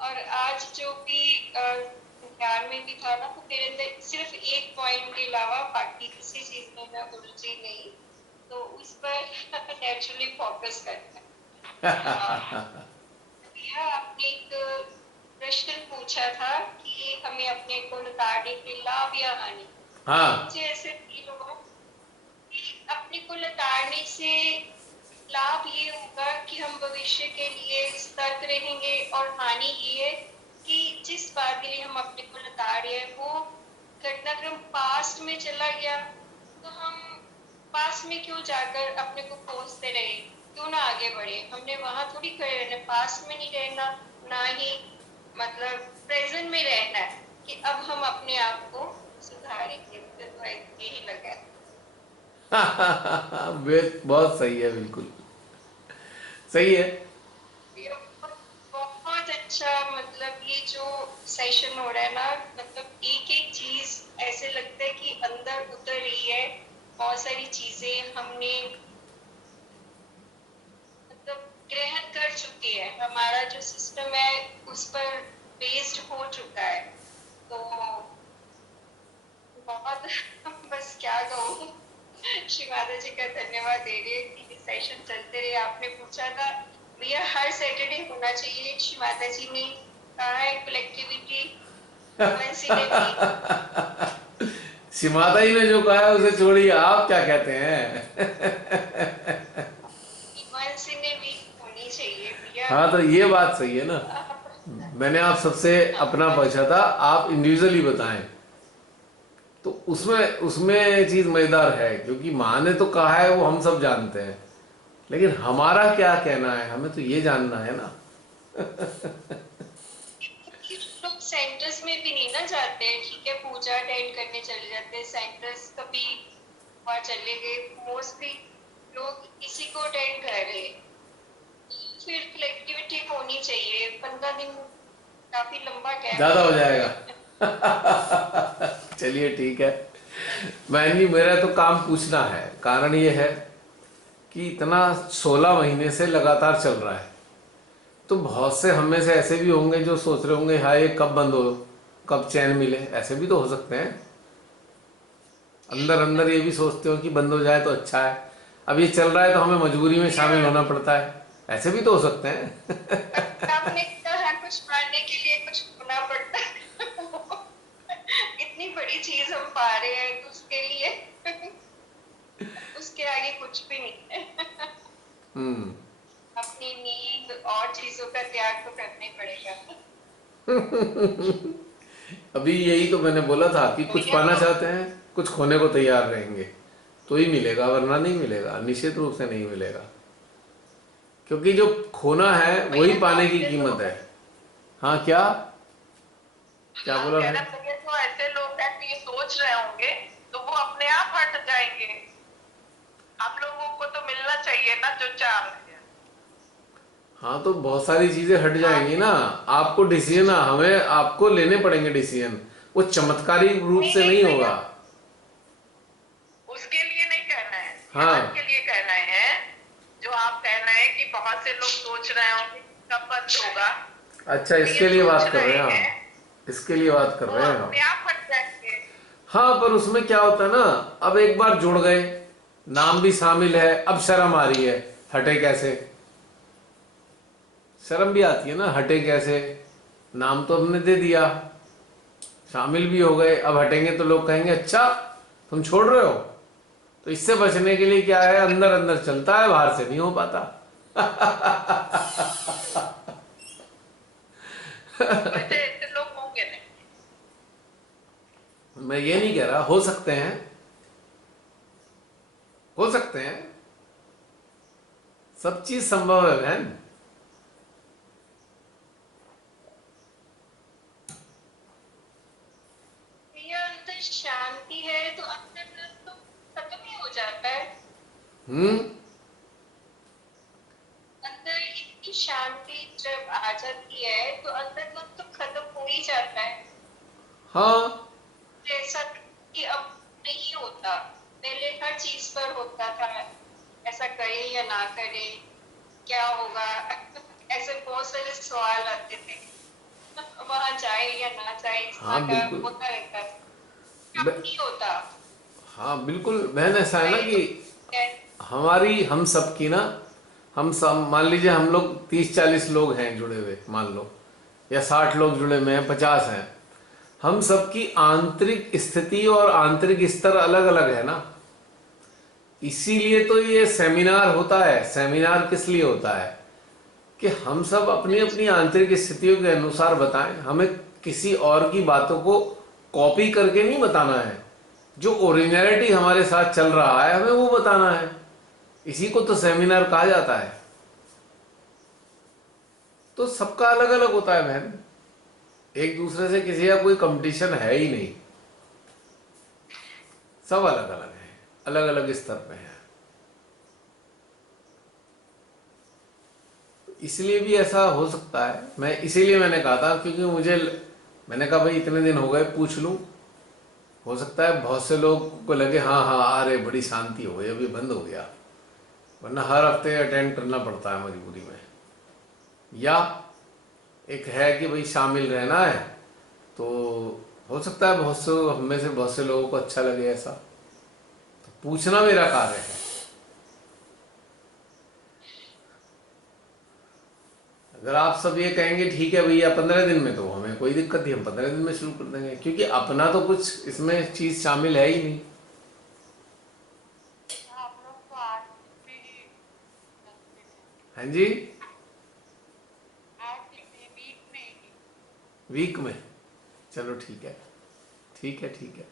और आज जो भी ध्यान में भी था ना, तो मेरे अंदर सिर्फ एक पॉइंट के अलावा बाकी किसी चीज में मैं उलझी नहीं, तो उस पर नेचुरली फोकस करना है। भैया आपने एक प्रश्न पूछा था कि हमें अपने को लताड़ने के लाभ या हानि। हाँ, मुझे ऐसे फील हुआ कि अपने को लताड़ने से लाभ ये होगा कि हम भविष्य के लिए सतर्क रहेंगे, और हानि ये है कि जिस बात के लिए हम अपने को लताड़ रहे हैं वो घटनाक्रम पास्ट में चला गया, तो हम पास्ट में क्यों जाकर अपने को कोसते रहे, क्यों ना आगे बढ़े। हमने वहां थोड़ी खड़े रहना, पास्ट में नहीं रहना, ना ही मतलब प्रेजेंट में रहना है कि अब हम अपने आप को सुधारेंगे। तो यही लगा। बहुत सही है, बिल्कुल सही है। ये बहुत अच्छा, मतलब ये जो सेशन हो रहा है ना, मतलब एक एक चीज ऐसे लगता है कि अंदर उतर रही है। बहुत सारी चीजें हमने मतलब ग्रहण कर चुके हैं, हमारा जो सिस्टम है उस पर बेस्ड हो चुका है। तो बहुत बस क्या कहूँ, श्री माता जी का धन्यवाद दे रहे हैं कि सेशन चलते रहे। आपने पूछा था भैया हर सैटरडे होना चाहिए, श्री माता जी ने कहा है कलेक्टिविटी सिमाता जी ने जो कहा है उसे छोड़िए, आप क्या कहते हैं? भी होनी चाहिए भैया। हाँ, तो ये बात सही है ना। मैंने आप सबसे अपना पूछा था, आप इंडिविजुअली बताएं, तो उसमें उसमें चीज मजेदार है, क्योंकि माँ ने तो कहा है वो हम सब जानते हैं, लेकिन हमारा क्या कहना है हमें तो ये जानना है ना। लोग सेंटर्स में भी नहीं ना जाते हैं, ठीक है, पूजा अटेंड करने चले जाते हैं, सेंटर्स कभी वहाँ चले गए, मोस्टली लोग इसी को अटेंड कर रहे हैं। फिर कलेक्टिविटी होनी चाहिए। 15 दिन काफी लंबा गैप ज्यादा हो जाएगा। चलिए ठीक है। बहन जी, मेरा तो काम पूछना है, कारण ये है कि इतना 16 महीने से लगातार चल रहा है, तो बहुत से हम में से ऐसे भी होंगे जो सोच रहे होंगे हाय ये कब बंद हो, कब चैन मिले। ऐसे भी तो हो सकते हैं, अंदर अंदर ये भी सोचते हो कि बंद हो जाए तो अच्छा है, अब ये चल रहा है तो हमें मजबूरी में शामिल होना पड़ता है। ऐसे भी तो हो सकते हैं। आपने कहा कुछ पाने के लिए कुछ होना पड़ता है। इतनी बड़ी चीज हम पा रहे हैं तो उसके लिए उसके आगे कुछ भी नहीं है। अपनी नींद और चीजों का त्याग तो करना ही पड़ेगा। अभी यही तो मैंने बोला था कि कुछ पाना चाहते हैं, कुछ खोने को तैयार रहेंगे तो ही मिलेगा, वरना नहीं मिलेगा, निश्चित रूप से नहीं मिलेगा। क्योंकि जो खोना है वही पाने की कीमत है। हाँ, क्या क्या बोला है? तो ऐसे लोग हैं कि ये सोच रहे होंगे तो वो अपने आप हट जाएंगे। हम लोगों को तो मिलना चाहिए ना जो चाह रहे हैं। हाँ, तो बहुत सारी चीजें हट जाएंगी ना। आपको डिसीजन, हमें आपको लेने पड़ेंगे डिसीजन, वो चमत्कारी रूप से नहीं होगा। उसके लिए नहीं कहना है, हाँ, के लिए कहना है। जो आप कहना है कि बहुत से लोग सोच रहे होंगे कब बंद होगा। अच्छा, इसके लिए बात कर रहे हैं आप, इसके लिए बात कर रहे हैं आप। आप हट जाएंगे। हाँ, पर उसमें क्या होता है ना, अब एक बार जुड़ गए, नाम भी शामिल है, अब शर्म आ रही है, हटे कैसे? शर्म भी आती है ना, हटे कैसे? नाम तो हमने दे दिया, शामिल भी हो गए, अब हटेंगे तो लोग कहेंगे अच्छा तुम छोड़ रहे हो। तो इससे बचने के लिए क्या है, अंदर अंदर चलता है, बाहर से नहीं हो पाता। ऐसे लोग होंगे नहीं। मैं ये नहीं कह रहा, हो सकते हैं, हो सकते हैं, सब चीज संभव है बहन। शांति है तो अंदर तो खत्म ही हो जाता है। अंदर इतनी शांति जब आ जाती है तो अंदर तो खत्म हो ही जाता है। हाँ, जैसा कि अब नहीं होता, पहले हर चीज पर होता था, ऐसा करे या ना करे क्या होगा, ऐसे बहुत सारे सवाल आते थे, वहां जाए या ना जाए, हाँ बिल्कुल, होता रहता था, नहीं होता। हाँ बिल्कुल बहन, ऐसा है ना कि हमारी, हम सब की ना, हम सब मान लीजिए हम लोग 30-40 लोग हैं जुड़े हुए, मान लो, या 60 लोग जुड़े हुए हैं, 50 हैं, हम सबकी आंतरिक स्थिति और आंतरिक स्तर अलग अलग है ना। इसीलिए तो ये सेमिनार होता है। सेमिनार किस लिए होता है कि हम सब अपनी अपनी आंतरिक स्थितियों के अनुसार बताएं, हमें किसी और की बातों को कॉपी करके नहीं बताना है, जो ओरिजिनलिटी हमारे साथ चल रहा है हमें वो बताना है। इसी को तो सेमिनार कहा जाता है। तो सबका अलग अलग होता है बहन, एक दूसरे से किसी का कोई कंपटीशन है ही नहीं, सब अलग अलग है, अलग अलग स्तर पे है। इसलिए भी ऐसा हो सकता है, मैं इसीलिए मैंने कहा था, क्योंकि मैंने कहा भाई इतने दिन हो गए पूछ लूं, हो सकता है बहुत से लोग को लगे हाँ हाँ अरे बड़ी शांति हो गई अभी बंद हो गया, वरना हर हफ्ते अटेंड करना पड़ता है मजबूरी में। या एक है कि भाई शामिल रहना है, तो हो सकता है बहुत से हम में से बहुत से लोगों को अच्छा लगे ऐसा, तो पूछना मेरा कार्य है। अगर आप सब ये कहेंगे ठीक है भैया 15 दिन में, तो हमें कोई दिक्कत नहीं, हम 15 दिन में शुरू कर देंगे, क्योंकि अपना तो कुछ इसमें चीज शामिल है ही नहीं। आप लोग तो आज भी हाँ जी, आज वीक में ही वीक में, चलो ठीक है ठीक है ठीक है।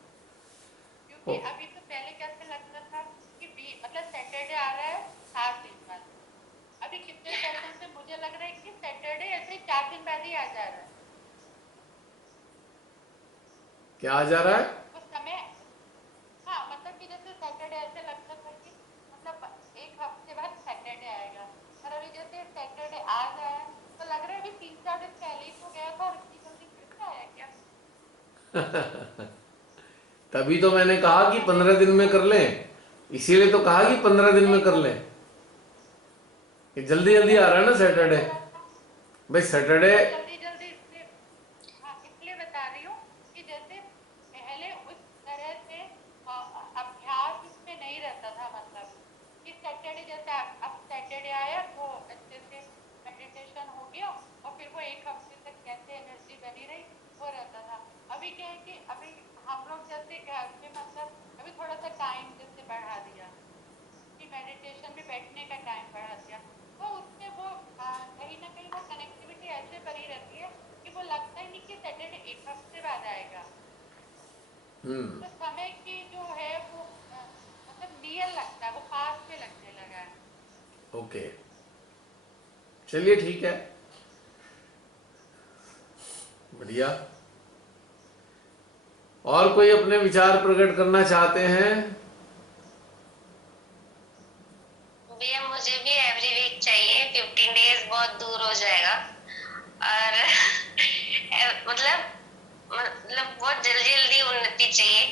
क्योंकि अभी तो पहले कैसे लगता था कि मतलब सैटरडे आ रहा है 7 दिन बाद, अभी कितने सेशन से मुझे लग रहा है कि सैटरडे ऐसे 4 दिन बाद ही आ जा रहा है। क्या आ जा रहा है? उस समय हाँ, मतलब कि जैसे सैटरडे ऐसे लगता था कि मतलब एक हफ्ते बाद सैटरडे आएगा, और अभी जैसे सैटरडे आ गया है तो लग रहा है अभी 3-4 दिन पहले ही तो गया था और इतनी जल्दी फिर से आया क्या। तभी तो मैंने कहा कि 15 दिन में कर लें, इसीलिए तो कहा कि 15 दिन में कर लें, कि जल्दी जल्दी आ रहा है ना सैटरडे। भाई सैटरडे जल्दी जल्दी इसलिए हाँ इसलिए बता रही हूँ कि जैसे पहले उस तरह से अभ्यास इसमें नहीं रहता था, मतलब कि सैटरडे जैसे अब सैटरडे आया तो अच्छे से मेडिटेशन हो गया और फिर वो एक हफ्ते तक कैसे एनर्जी बनी रही वो रहता था। अभी क्या है कि अभी हम लोग जैसे घर में मतलब अभी थोड़ा सा टाइम जैसे बढ़ा दिया कि मेडिटेशन में बैठने का टाइम बढ़ा दिया, तो उससे वो कहीं ना कहीं वो कनेक्टिविटी ऐसे बनी रहती है कि वो लगता ही नहीं कि सैटरडे एक हफ्ते बाद आएगा। तो समय की जो है वो मतलब रियल लगता है, वो पास में लगने लगा है। ओके, चलिए ठीक है, बढ़िया। और कोई अपने विचार प्रकट करना चाहते हैं? भैया मुझे भी एवरी वीक चाहिए, 15 डेज बहुत दूर हो जाएगा, और मतलब बहुत जल्दी जल्दी उन्नति चाहिए।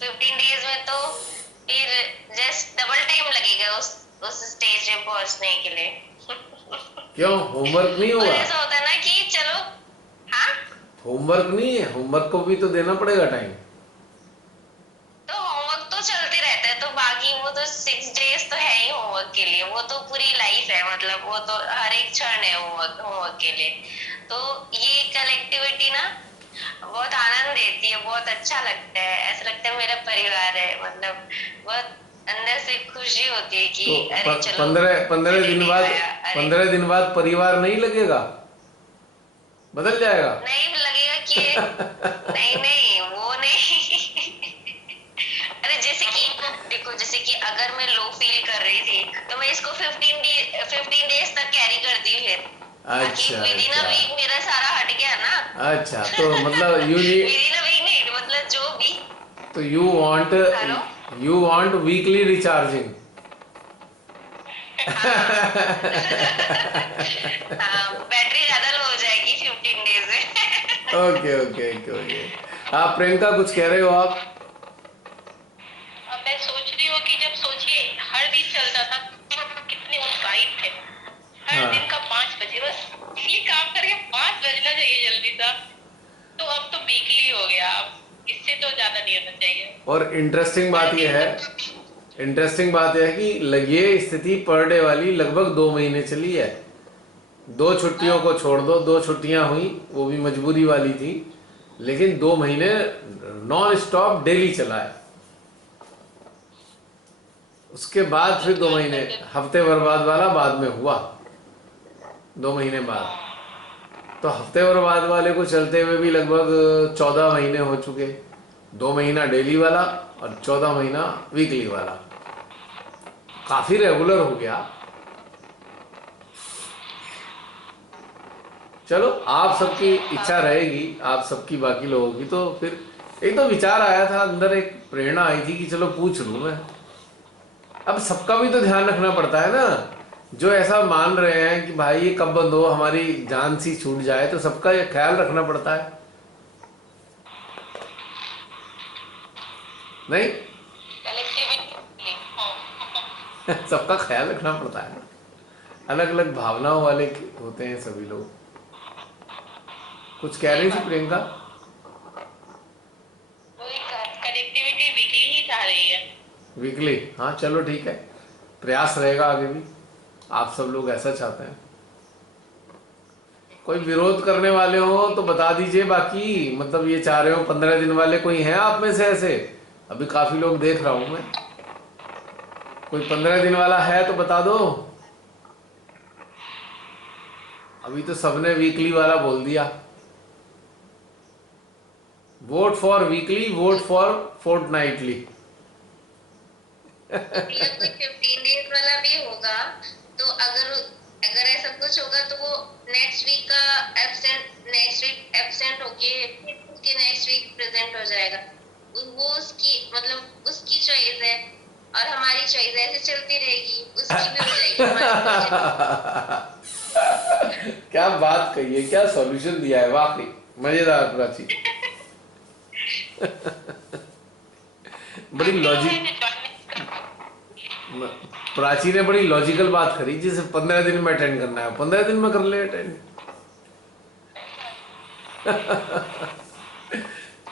15 डेज में तो फिर जस्ट डबल टाइम लगेगा उस स्टेज में पहुंचने के लिए। क्यों, होमवर्क नहीं और होगा? ऐसा होता है ना कि चलो हाँ, होमवर्क नहीं है, होमवर्क को भी तो देना पड़ेगा टाइम। तो होमवर्क तो चलते रहता है, तो बाकी वो तो 6 डेज तो है ही होमवर्क के लिए, वो तो पूरी लाइफ है, मतलब वो तो हर एक क्षण है होमवर्क के लिए। तो ये कलेक्टिविटी ना बहुत आनंद देती है, बहुत अच्छा लगता है, ऐसा लगता है मेरा परिवार है, मतलब बहुत अंदर से खुशी होती है कि तो अरे चलो 15 दिन बाद, आया, अरे 15 दिन बाद परिवार नहीं लगेगा, बदल जाएगा। नहीं लगेगा कि नहीं नहीं वो नहीं। अरे जैसे कि देखो, जैसे कि अगर मैं लो फील कर रही थी तो मैं इसको 15 डेज तक कैरी करती हूँ, फिर अच्छा विद इन अ वीक मेरा सारा हट गया ना। अच्छा, तो मतलब विद इन अ वीक नहीं, मतलब जो भी, तो hello, you want weekly recharging. Battery ज्यादा लो हो जाएगी 15 डेज में। Okay okay okay okay. आप प्रियंका कुछ कह रहे हो आप? अब मैं सोच रही हूँ कि जब सोचिए हर दिन चलता था तो हम कितने उत्साहित थे, हर हाँ। दिन का 5 बजे बस ये काम करके 5 बजना चाहिए जल्दी सा, तो अब तो वीकली हो गया, अब इससे तो ज्यादा नहीं होना चाहिए। और इंटरेस्टिंग बात यह है कि ये स्थिति पर डे वाली लगभग 2 महीने चली है। 2 छुट्टियों को छोड़ दो, 2 छुट्टियां हुई वो भी मजबूरी वाली थी, लेकिन 2 महीने नॉन स्टॉप डेली चला है। उसके बाद फिर 2 महीने हफ्ते भर बाद वाला बाद में हुआ, 2 महीने बाद। तो हफ्ते भर बाद वाले को चलते हुए भी लगभग 14 महीने हो चुके, 2 महीना डेली वाला और 14 महीना वीकली वाला। काफी रेगुलर हो गया। चलो, आप सबकी इच्छा रहेगी, आप सबकी, बाकी लोगों की। तो फिर एक तो विचार आया था अंदर, एक प्रेरणा आई थी कि चलो पूछ लूं मैं। अब सबका भी तो ध्यान रखना पड़ता है ना, जो ऐसा मान रहे हैं कि भाई ये कब बंद हो, हमारी जान सी छूट जाए, तो सबका ये ख्याल रखना पड़ता है, नहीं? सबका ख्याल रखना पड़ता है। अलग अलग भावनाओं वाले होते हैं सभी लोग। कुछ कह रही थी प्रियंका? कनेक्टिविटी वीकली ही चाह रही है। वीकली, हाँ चलो ठीक है, प्रयास रहेगा आगे भी। आप सब लोग ऐसा चाहते हैं। कोई विरोध करने वाले हो तो बता दीजिए, बाकी मतलब ये चाह रहे हो 15 दिन वाले, कोई हैं आप में से ऐसे? अभी काफी लोग देख रहा हूं मैं, कोई 15 दिन वाला है तो बता दो। अभी तो सबने वीकली वाला बोल दिया। Vote for weekly, vote for fortnightly. या कोई 15 डेज वाला भी होगा, तो अगर अगर ऐसा कुछ होगा तो वो नेक्स्ट वीक एब्सेंट होके फिर उसके नेक्स्ट वीक प्रेजेंट हो जाएगा। वो उसकी मतलब उसकी चॉइस है और हमारी चॉइस है, ऐसे चलती रहेगी, उसकी भी हो जाएगी हमारी। क्या बात कही है, क्या सॉल्यूशन दिया है, वाकई मजेदार प्राची। बड़ी लॉजिक, प्राची ने बड़ी लॉजिकल बात करी, जिसे 15 दिन में अटेंड करना है 15 दिन में कर ले अटेंड।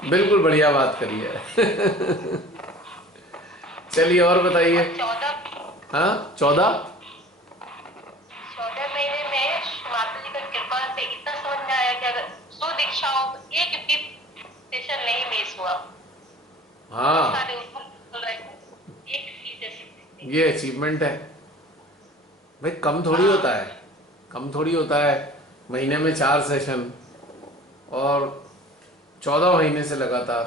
बिल्कुल बढ़िया बात करी है। चलिए और बताइए। 14 हाँ, 14 महीने में माता जी का कृपा से इतना समझ में आया कि अगर 100 दीक्षाओं एक भी सेशन नहीं मिस हुआ। हाँ, सारे बोल रहे हैं, एक भी सेशन ये अचीवमेंट है भाई। कम थोड़ी होता है, कम थोड़ी होता है। महीने में 4 सेशन और 14 महीने से लगातार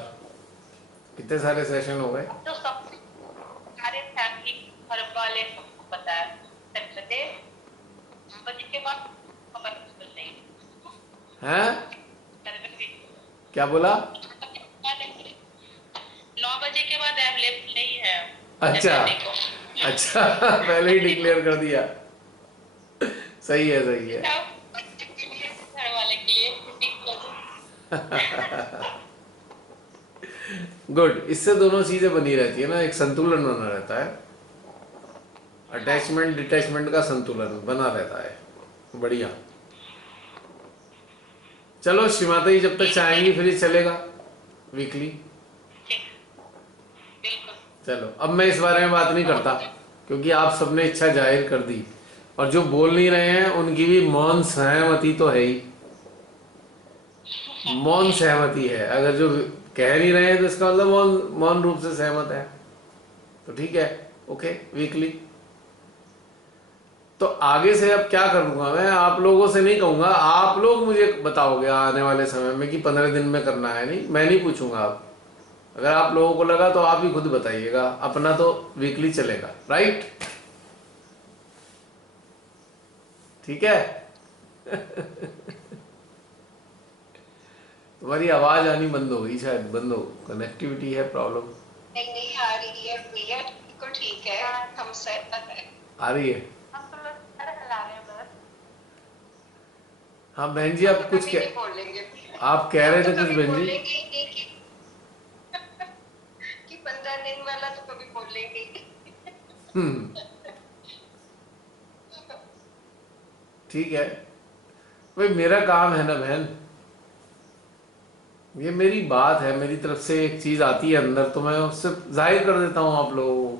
कितने सारे सेशन हो गए। तो सब सारे फैमिली घर वाले सबको पता है। सैटरडे बजे के बाद खबर नहीं हैं? क्या बोला? 9 बजे के बाद अवेलेबल नहीं है। अच्छा अच्छा, पहले ही डिक्लेयर कर दिया। सही है, सही है। घर वाले के लिए गुड, इससे दोनों चीजें बनी रहती है ना, एक संतुलन बना रहता है। अटैचमेंट डिटैचमेंट का संतुलन बना रहता है। बढ़िया। चलो श्रीमाता जी जब तक चाहेंगी फिर ही चलेगा वीकली। चलो, अब मैं इस बारे में बात नहीं करता क्योंकि आप सबने इच्छा जाहिर कर दी, और जो बोल नहीं रहे हैं उनकी भी मौन सहमति तो है ही। मौन सहमति है, अगर जो कह नहीं रहे हैं तो इसका मतलब मौन रूप से सहमत है, तो ठीक है, ओके वीकली। तो आगे से अब क्या करूंगा मैं, आप लोगों से नहीं कहूंगा, आप लोग मुझे बताओगे आने वाले समय में कि 15 दिन में करना है। नहीं, मैं नहीं पूछूंगा। आप अगर आप लोगों को लगा तो आप ही खुद बताइएगा, अपना तो वीकली चलेगा, राइट? ठीक है। तुम्हारी आवाज आनी बंद हो गई, शायद बंद हो, कनेक्टिविटी है प्रॉब्लम। नहीं आ रही है भैया, बिल्कुल ठीक है, हम सेट है। आ रही है? हम तो लोग सर हिला रहे हैं बस। हाँ बहन जी, आप कुछ कभी नहीं बोलेंगे, आप कह रहे थे तो कुछ कभी बहन जी। बोलेंगे ही नहीं कि 15 दिन वाला तो कभी बोलेंगे ही नहीं। ठीक है भाई, मेरा काम है ना बहन, ये मेरी बात है, मेरी तरफ से एक चीज आती है अंदर तो मैं उससे जाहिर कर देता हूं आप लोगों को।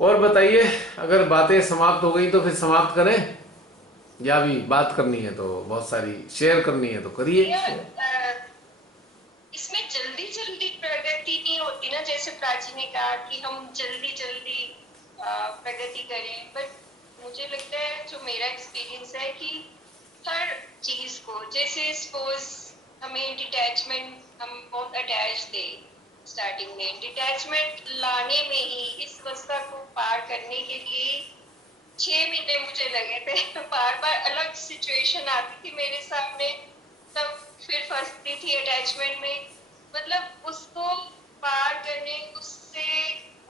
और बताइए, अगर बातें समाप्त हो गई तो फिर समाप्त करें, या भी बात करनी है तो बहुत सारी शेयर करनी है तो करिए। इसमें जल्दी जल्दी प्रगति नहीं होती ना, जैसे प्राची ने कहा कि हम जल्दी जल्दी प्रगति करें, बट मुझे लगता है, जो मेरा एक्सपीरियंस है कि हर चीज को, जैसे सपोज हमें डिटैचमेंट हम बहुत अटैच थे स्टार्टिंग में। डिटैचमेंट लाने में ही, इस अवस्था को पार करने के लिए 6 महीने मुझे लगे थे। बार बार अलग सिचुएशन आती थी मेरे सामने, तब फिर फंसती थी अटैचमेंट में। मतलब उसको पार करने, उससे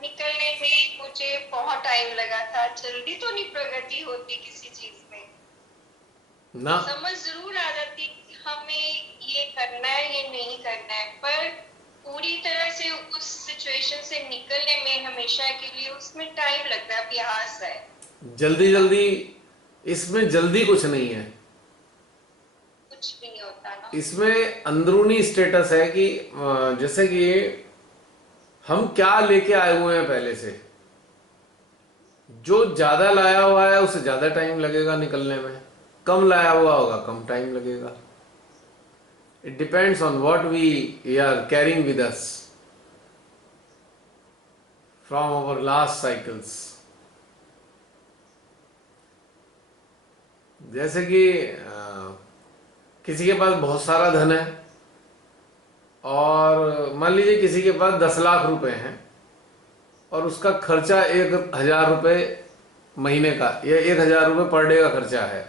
निकलने में मुझे बहुत टाइम लगा था। जल्दी तो नहीं प्रगति होती किसी चीज में, ना समझ जरूर आ जाती कि हमें ये करना है, ये नहीं करना है, पर पूरी तरह से उस सिचुएशन से निकलने में हमेशा के लिए उसमें टाइम लगता है, अभ्यास है। जल्दी जल्दी, इसमें जल्दी कुछ नहीं है। कुछ भी नहीं होता ना। इसमें अंदरूनी स्टेटस है कि जैसे कि हम क्या लेके आए हुए हैं पहले से। जो ज्यादा लाया हुआ है उसे ज्यादा टाइम लगेगा निकलने में, कम लाया हुआ होगा कम टाइम लगेगा। It depends on what we are carrying with us from our last cycles. जैसे कि किसी के पास बहुत सारा धन है और मान लीजिए किसी के पास 10 लाख रुपए हैं और उसका खर्चा 1,000 रुपये महीने का या 1,000 रुपये पर डे का खर्चा है,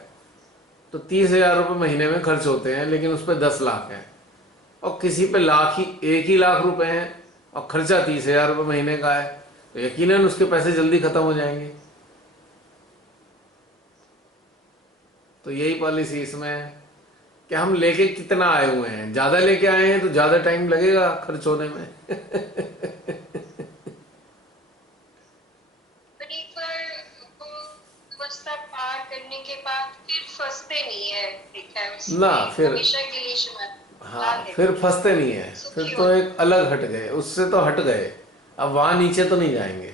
तो 30,000 रुपये महीने में खर्च होते हैं, लेकिन उस पर 10 लाख हैं। और किसी पे एक ही लाख रुपए हैं और खर्चा 30,000 रुपये महीने का है, तो यकीनन उसके पैसे जल्दी खत्म हो जाएंगे। तो यही पॉलिसी इसमें है कि हम लेके कितना आए हुए हैं। ज्यादा लेके आए हैं तो ज्यादा टाइम लगेगा खर्च होने में। अवस्था पार करने के बाद फिर फंसते नहीं है, देखा है उसमें, ना फिर हमेशा के लिए हाँ, फिर फंसते नहीं है, फिर तो एक अलग हट गए, उससे तो हट गए, अब वहां नीचे तो नहीं जाएंगे।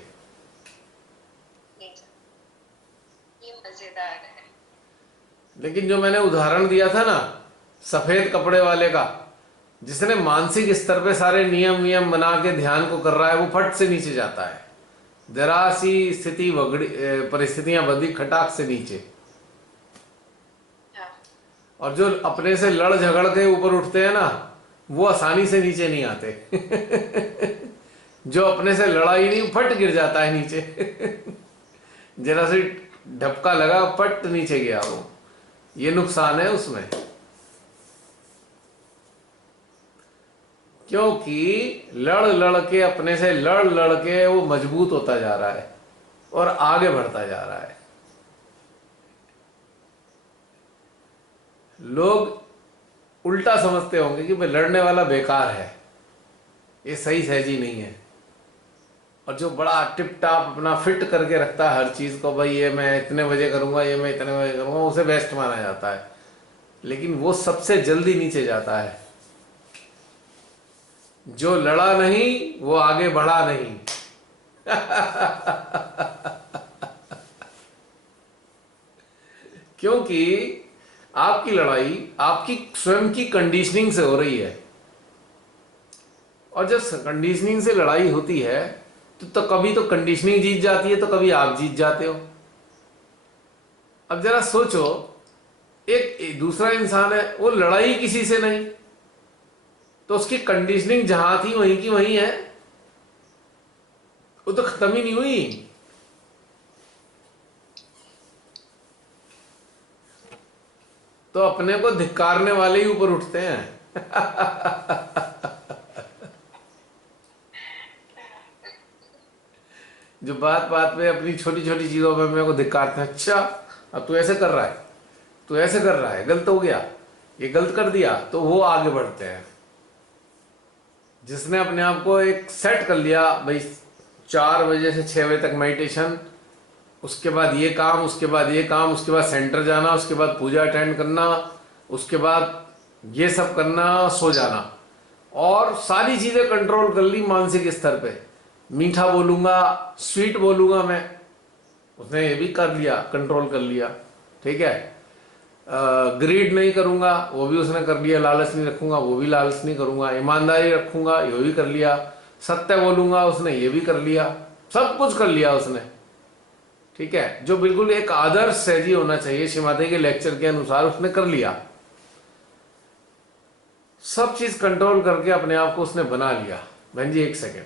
ये मजेदार है। लेकिन जो मैंने उदाहरण दिया था ना सफेद कपड़े वाले का, जिसने मानसिक स्तर पे सारे नियम बना के ध्यान को कर रहा है, वो फट से नीचे जाता है। जरा सी स्थिति परिस्थितियां बदली, खटाक से नीचे। और जो अपने से लड़ झगड़ के ऊपर उठते हैं ना, वो आसानी से नीचे नहीं आते। जो अपने से लड़ा ही नहीं, फट गिर जाता है नीचे। जरा सी ढपका लगा, फट नीचे गया वो। ये नुकसान है उसमें, क्योंकि लड़ के अपने से लड़ के वो मजबूत होता जा रहा है और आगे बढ़ता जा रहा है। लोग उल्टा समझते होंगे कि भाई लड़ने वाला बेकार है, ये सही सहजी नहीं है। और जो बड़ा टिप टाप अपना फिट करके रखता है हर चीज को, भाई ये मैं इतने बजे करूंगा, ये मैं इतने बजे करूंगा, उसे बेस्ट माना जाता है। लेकिन वो सबसे जल्दी नीचे जाता है। जो लड़ा नहीं वो आगे बढ़ा नहीं। क्योंकि आपकी लड़ाई आपकी स्वयं की कंडीशनिंग से हो रही है, और जब कंडीशनिंग से लड़ाई होती है तो कभी तो कंडीशनिंग जीत जाती है, तो कभी आप जीत जाते हो। अब जरा सोचो, एक दूसरा इंसान है, वो लड़ाई किसी से नहीं, तो उसकी कंडीशनिंग जहां थी वहीं की वहीं है, वो तो खत्म ही नहीं हुई। तो अपने को धिक्कारने वाले ही ऊपर उठते हैं। जो बात बात पे अपनी छोटी छोटी चीजों पे मेरे को धिक्कारते हैं, अच्छा अब तू ऐसे कर रहा है, तू ऐसे कर रहा है, गलत हो गया, ये गलत कर दिया, तो वो आगे बढ़ते हैं। जिसने अपने आप को एक सेट कर लिया, भाई 4 बजे से 6 बजे तक मेडिटेशन, उसके बाद ये काम, उसके बाद ये काम, उसके बाद सेंटर जाना, उसके बाद पूजा अटेंड करना, उसके बाद ये सब करना, सो जाना, और सारी चीजें कंट्रोल कर ली मानसिक स्तर पे। मीठा बोलूंगा, स्वीट बोलूंगा मैं, उसने ये भी कर लिया, कंट्रोल कर लिया, ठीक है। ग्रीड नहीं करूंगा, वो भी उसने कर लिया। लालच नहीं रखूंगा, वो भी लालच नहीं करूंगा। ईमानदारी रखूंगा, ये भी कर लिया। सत्य बोलूंगा, उसने ये भी कर लिया। सब कुछ कर लिया उसने, ठीक है। जो बिल्कुल एक आदर्श सहजी होना चाहिए श्रीमती के लेक्चर के अनुसार, उसने कर लिया। सब चीज कंट्रोल करके अपने आप को उसने बना लिया। बहन जी एक सेकेंड।